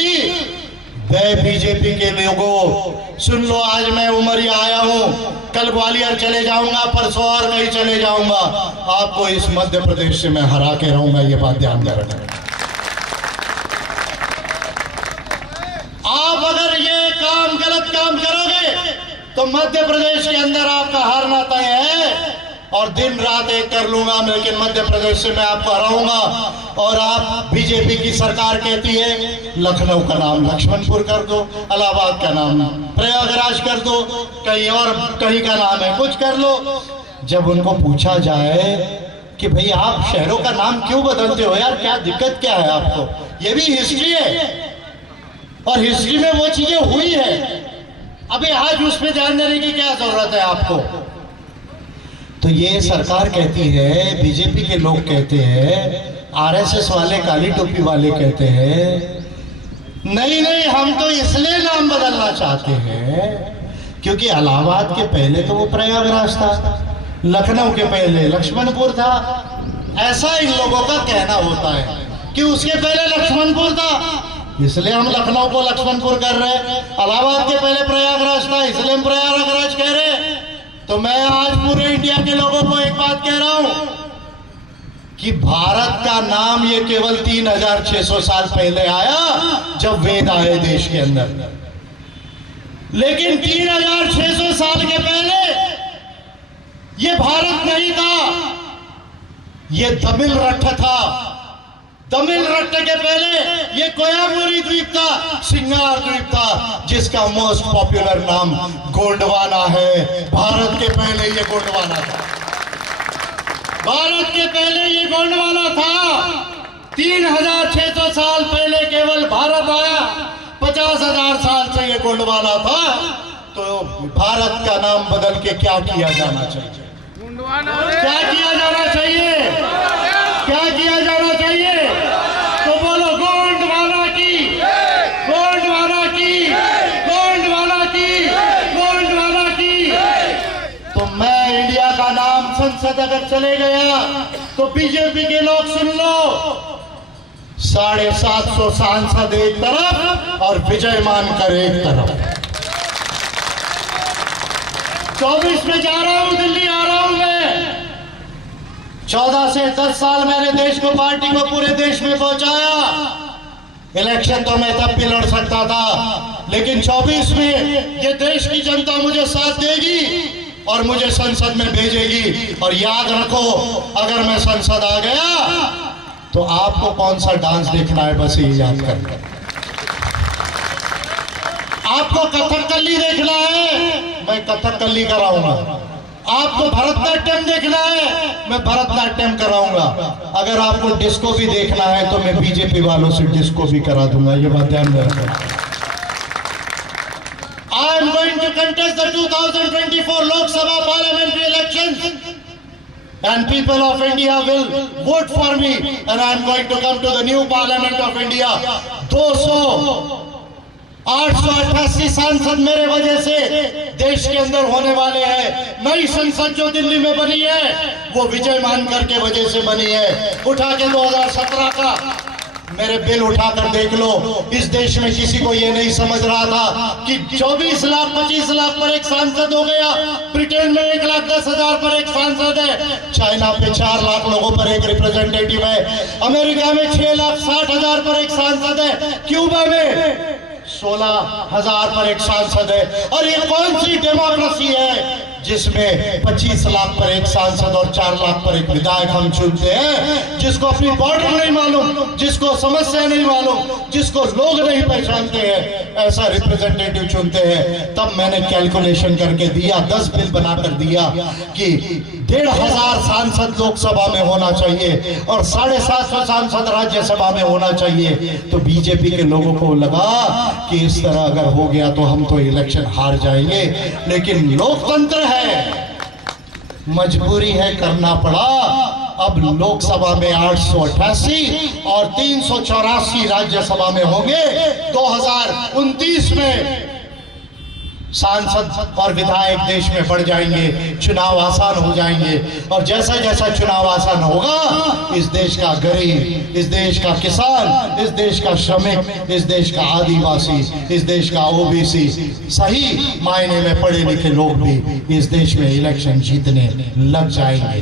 वे बीजेपी के लोगों सुन लो, आज मैं उमरिया आया हूं, कल ग्वालियर चले जाऊंगा, परसों और कहीं चले जाऊंगा, आपको इस मध्य प्रदेश से मैं हरा के रहूंगा। ये बात ध्यान में रखना। आप अगर ये काम, गलत काम करोगे तो मध्य प्रदेश के अंदर आपका हारना तय है। और दिन रात एक कर लूंगा, लेकिन मध्य प्रदेश से मैं आपको हराऊंगा। और आप, बीजेपी की सरकार कहती है लखनऊ का नाम लक्ष्मणपुर कर दो, इलाहाबाद का नाम प्रयागराज कर दो, कहीं और कहीं का नाम है कुछ कर लो। जब उनको पूछा जाए कि भाई आप शहरों का नाम क्यों बदलते हो यार, क्या दिक्कत क्या है आपको? ये भी हिस्ट्री है और हिस्ट्री में वो चीजें हुई है। अभी आज उस पर ध्यान देने की क्या जरूरत है आपको? तो ये सरकार कहती है, बीजेपी के लोग कहते हैं, आरएसएस वाले, काली टोपी वाले कहते हैं नहीं नहीं, हम तो इसलिए नाम बदलना चाहते हैं क्योंकि इलाहाबाद के पहले तो वो प्रयागराज था, लखनऊ के पहले लक्ष्मणपुर था। ऐसा इन लोगों का कहना होता है कि उसके पहले लक्ष्मणपुर था इसलिए हम लखनऊ को लक्ष्मणपुर कर रहे हैं, इलाहाबाद के पहले प्रयागराज था इसलिए हम प्रयागराज कह रहे हैं। तो मैं आज पूरे इंडिया के लोगों को एक बात कह रहा हूं कि भारत का नाम ये केवल 3600 साल पहले आया जब वेद आए देश के अंदर, लेकिन 3600 साल के पहले ये भारत नहीं था, ये तमिल रट्ट था। तमिल रट्ट के पहले ये कोयामुरी द्वीप था, सिंगार द्वीप था, जिसका मोस्ट पॉपुलर नाम गोंडवाना है। भारत के पहले ये गोंडवाना था, भारत के पहले ये गोंडवाना था। 3600 साल पहले केवल भारत आया, 50,000 साल से ये गोंडवाना था। तो भारत का नाम बदल के क्या किया जाना चाहिए? क्या किया जाना चाहिए? क्या किया जाना चाहिए? तो बोलो गोंडवाना की, गोंडवाना की, गोंडवाना की, गोंडवाना की। तो मैं इंडिया का नाम संसद अगर चले गया तो बीजेपी के लोग सुन लो, 750 सांसद एक तरफ और विजय मानकर एक तरफ। 24 में जा रहा हूं, दिल्ली आ रहा हूं मैं। 14 से 10 साल मैंने देश को, पार्टी को पूरे देश में पहुंचाया। इलेक्शन तो मैं तब भी लड़ सकता था, लेकिन 24 में ये देश की जनता मुझे साथ देगी और मुझे संसद में भेजेगी। और याद रखो, अगर मैं संसद आ गया तो आपको कौन सा डांस देखना है, बस ये याद करना। आपको कथकली देखना है, मैं कथकली कराऊंगा। आपको भरतनाट्यम देखना है, मैं भरतनाट्यम कराऊंगा। अगर आपको डिस्को भी देखना है तो मैं बीजेपी वालों से डिस्को भी करा दूंगा, ये बात ध्यान में रखना। I am going to contest the 2024 Lok Sabha parliamentary elections, and people of India will vote for me, and I am going to come to the new Parliament of India. 888 सांसद मेरे वजह से देश के अंदर होने वाले हैं। नई संसद जो दिल्ली में बनी है वो विजय मानकर के वजह से बनी है। उठा के 2017 का मेरे बिल उठाकर देख लो। इस देश में किसी को ये नहीं समझ रहा था कि 24 लाख 25 लाख पर एक सांसद हो गया, ब्रिटेन में 1,10,000 पर एक सांसद है, चाइना पे 4 लाख लोगों पर एक रिप्रेजेंटेटिव है, अमेरिका में 6,60,000 पर एक सांसद है, क्यूबा में 16,000 पर एक सांसद है। और ये कौन सी डेमोक्रेसी है जिसमें 25 लाख पर एक सांसद और 4 लाख पर एक विधायक हम चुनते हैं, जिसको अपनी बॉर्डर नहीं मालूम, जिसको समस्या नहीं मालूम, जिसको लोग नहीं पहचानते हैं, ऐसा रिप्रेजेंटेटिव चुनते हैं। तब मैंने कैलकुलेशन करके दिया, 10 बिल बनाकर दिया कि 1,500 सांसद लोकसभा में होना चाहिए और 750 सांसद राज्यसभा में होना चाहिए। तो बीजेपी के लोगों को लगा कि इस तरह अगर हो गया तो हम तो इलेक्शन हार जाएंगे, लेकिन लोकतंत्र है, मजबूरी है, करना पड़ा। अब लोकसभा में 888 और 384 राज्यसभा में होंगे। 2029 में सांसद और विधायक देश में बढ़ जाएंगे, चुनाव आसान हो जाएंगे। और जैसा जैसा चुनाव आसान होगा, इस देश का गरीब, इस देश का किसान, इस देश का श्रमिक, इस देश का आदिवासी, इस देश का ओबीसी, सही मायने में पढ़े लिखे लोग भी इस देश में इलेक्शन जीतने लग जाएंगे।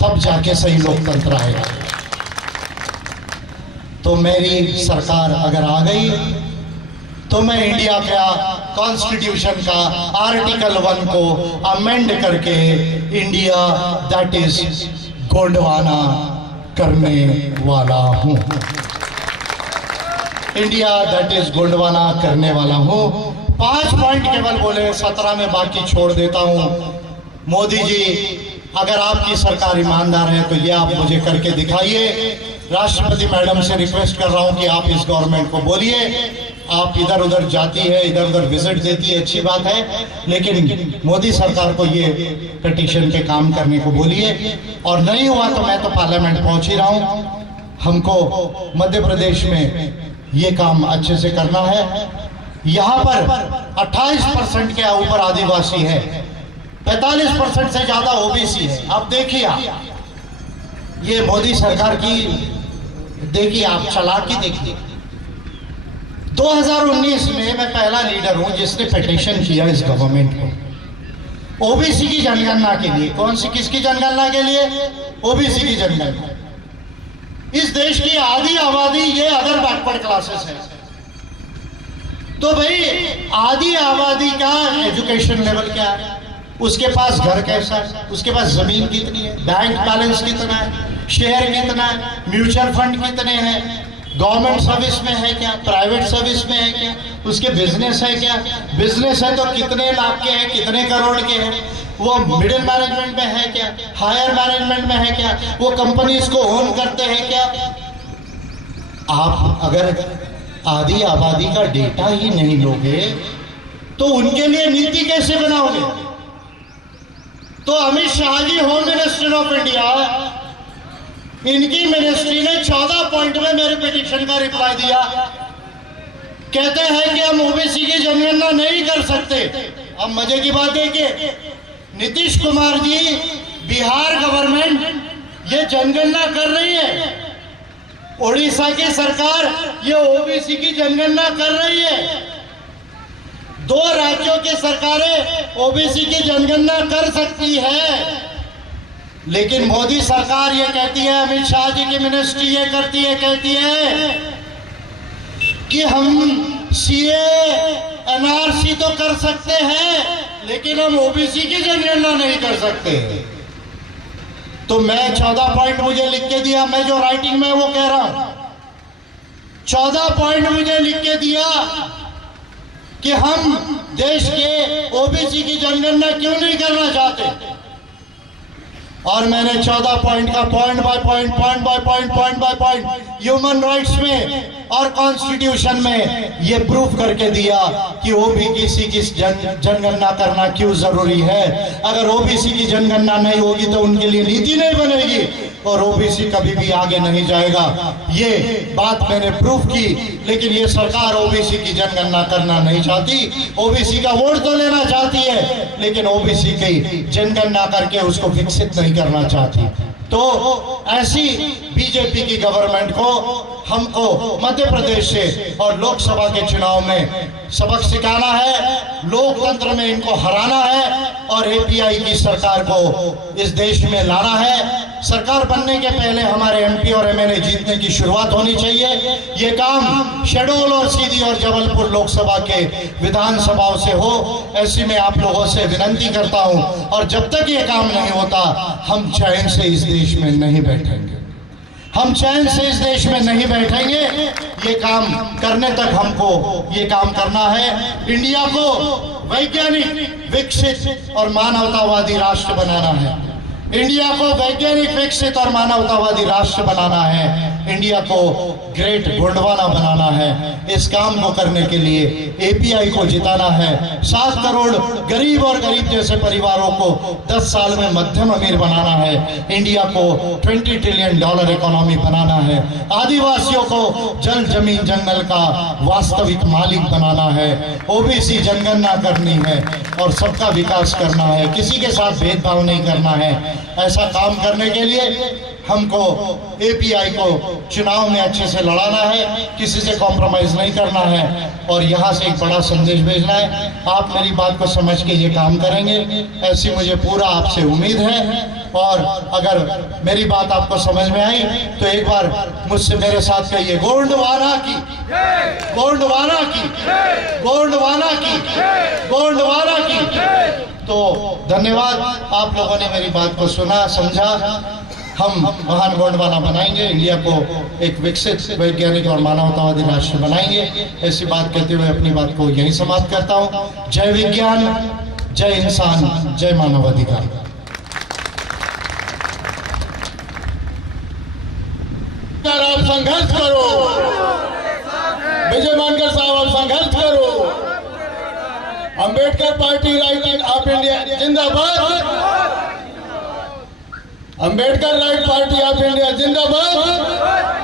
तब जाके सही लोकतंत्र आएगा। तो मेरी सरकार अगर आ गई तो मैं इंडिया का कॉन्स्टिट्यूशन का आर्टिकल 1 को अमेंड करके इंडिया दैट इज गोंडवाना करने वाला हूं। इंडिया दैट इज गोंडवाना करने वाला हूं। 5 पॉइंट केवल बोले, 17 में बाकी छोड़ देता हूं। मोदी जी, अगर आपकी सरकार ईमानदार है तो ये आप मुझे करके दिखाइए। राष्ट्रपति मैडम से रिक्वेस्ट कर रहा हूं कि आप इस गवर्नमेंट को बोलिए आप इधर उधर जाती है, इधर उधर विजिट देती है, अच्छी बात है, लेकिन मोदी सरकार को ये पिटीशन पे काम करने को बोलिए। और नहीं हुआ तो मैं तो पार्लियामेंट पहुंच ही रहा हूं। हमको मध्य प्रदेश में ये काम अच्छे से करना है। यहाँ पर 28% के ऊपर आदिवासी है, 45% से ज्यादा ओबीसी है। अब देखिए आप, ये मोदी सरकार की देखिए आप चालाकी देखिए। 2019 में मैं पहला लीडर हूं जिसने पिटीशन किया इस गवर्नमेंट को ओबीसी की जनगणना के लिए। कौन सी, किसकी जनगणना के लिए? ओबीसी की जनगणना। इस देश की आधी आबादी ये अदर बैकवर्ड क्लासेस है, तो भाई आधी आबादी का एजुकेशन लेवल क्या है, उसके पास घर कैसा है, उसके पास जमीन कितनी है, बैंक बैलेंस कितना है, शेयर कितना है, म्यूचुअल फंड कितने हैं, गवर्नमेंट सर्विस में है क्या, प्राइवेट सर्विस में है क्या, उसके बिजनेस है क्या, बिजनेस है तो कितने लाख के हैं, कितने करोड़ के हैं, वो मिडिल मैनेजमेंट में है क्या, हायर मैनेजमेंट में है क्या, वो कंपनीज को ओन करते हैं क्या। आप अगर आधी आबादी का डेटा ही नहीं लोगे तो उनके लिए नीति कैसे बनाओगे? तो Amit Shah ji home minister of India, इनकी मिनिस्ट्री ने 14 पॉइंट में मेरे पिटीशन का रिप्लाई दिया। कहते हैं कि हम ओबीसी की जनगणना नहीं कर सकते। अब मजे की बात है कि नीतीश कुमार जी, बिहार गवर्नमेंट ये जनगणना कर रही है, उड़ीसा की सरकार ये ओबीसी की जनगणना कर रही है। 2 राज्यों की सरकारें ओबीसी की जनगणना कर सकती है, लेकिन मोदी सरकार ये कहती है, अमित शाह जी की मिनिस्ट्री ये करती है, कहती है कि हम सीए एनआरसी तो कर सकते हैं, लेकिन हम ओबीसी की जनगणना नहीं कर सकते। तो मैं 14 पॉइंट मुझे लिख के दिया, मैं जो राइटिंग में वो कह रहा हूं, 14 पॉइंट मुझे लिख के दिया कि हम देश के ओबीसी की जनगणना क्यों नहीं करना चाहते। और मैंने 14 पॉइंट का point by point, point by point, point by point human rights में और कॉन्स्टिट्यूशन में ये प्रूफ करके दिया कि ओबीसी की जनगणना करना क्यों जरूरी है। अगर ओबीसी की जनगणना नहीं होगी तो उनके लिए नीति नहीं बनेगी और ओबीसी कभी भी आगे नहीं जाएगा। ये बात मैंने प्रूफ की, लेकिन ये सरकार ओबीसी की जनगणना करना नहीं चाहती। ओबीसी का वोट तो लेना चाहती है, लेकिन ओबीसी की जनगणना करके उसको विकसित नहीं करना चाहती। तो ऐसी बीजेपी की गवर्नमेंट को हमको मध्य प्रदेश से और लोकसभा के चुनाव में सबक सिखाना है, लोकतंत्र में इनको हराना है और एपीआई की सरकार को इस देश में लाना है। सरकार बनने के पहले हमारे एमपी और एमएलए जीतने की शुरुआत होनी चाहिए। ये काम शेडोल और सीधी और जबलपुर लोकसभा के विधानसभाओं से हो, ऐसी मैं आप लोगों से विनती करता हूं। और जब तक ये काम नहीं होता, हम चैन से इस देश में नहीं बैठेंगे, हम चैन से इस देश में नहीं बैठेंगे। ये काम करने तक हमको ये काम करना है। इंडिया को वैज्ञानिक, विकसित और मानवतावादी राष्ट्र बनाना है। इंडिया को वैज्ञानिक, विकसित और मानवतावादी राष्ट्र बनाना है। इंडिया को ग्रेट गोंडवाना बनाना है। इस काम को करने के लिए एपीआई को जिताना है। 7 करोड़ गरीब और गरीब जैसे परिवारों को 10 साल में मध्यम अमीर बनाना है। इंडिया को $20 ट्रिलियन इकोनॉमी बनाना है। आदिवासियों को जल, जमीन, जंगल का वास्तविक मालिक बनाना है। ओबीसी जनगणना करनी है और सबका विकास करना है, किसी के साथ भेदभाव नहीं करना है। ऐसा काम करने के लिए हमको एपीआई को चुनाव में अच्छे से लड़ाना है, किसी से कॉम्प्रोमाइज नहीं करना है और यहाँ से एक बड़ा संदेश भेजना है। आप मेरी बात को समझ के ये काम करेंगे, ऐसी मुझे पूरा आपसे उम्मीद है। और अगर मेरी बात आपको समझ में आई तो एक बार मुझसे मेरे साथ कहिए, गोंडवाना की, गोंडवाना की, गोंडवाना की, गोंडवाना की। तो धन्यवाद, आप लोगों ने मेरी बात को सुना, समझा। हम महान गोंडवाना बनाएंगे, इंडिया को एक विकसित, वैज्ञानिक और मानवतावादी राष्ट्र बनाएंगे। ऐसी बात कहते हुए अपनी बात को यहीं समाप्त करता हूँ। जय विज्ञान, जय इंसान, जय मानवाधिकार। आप संघर्ष करो, विजय मानकर साहब आप Ambedkar party right of India जिंदाबाद। Ambedkar right party of India जिंदाबाद।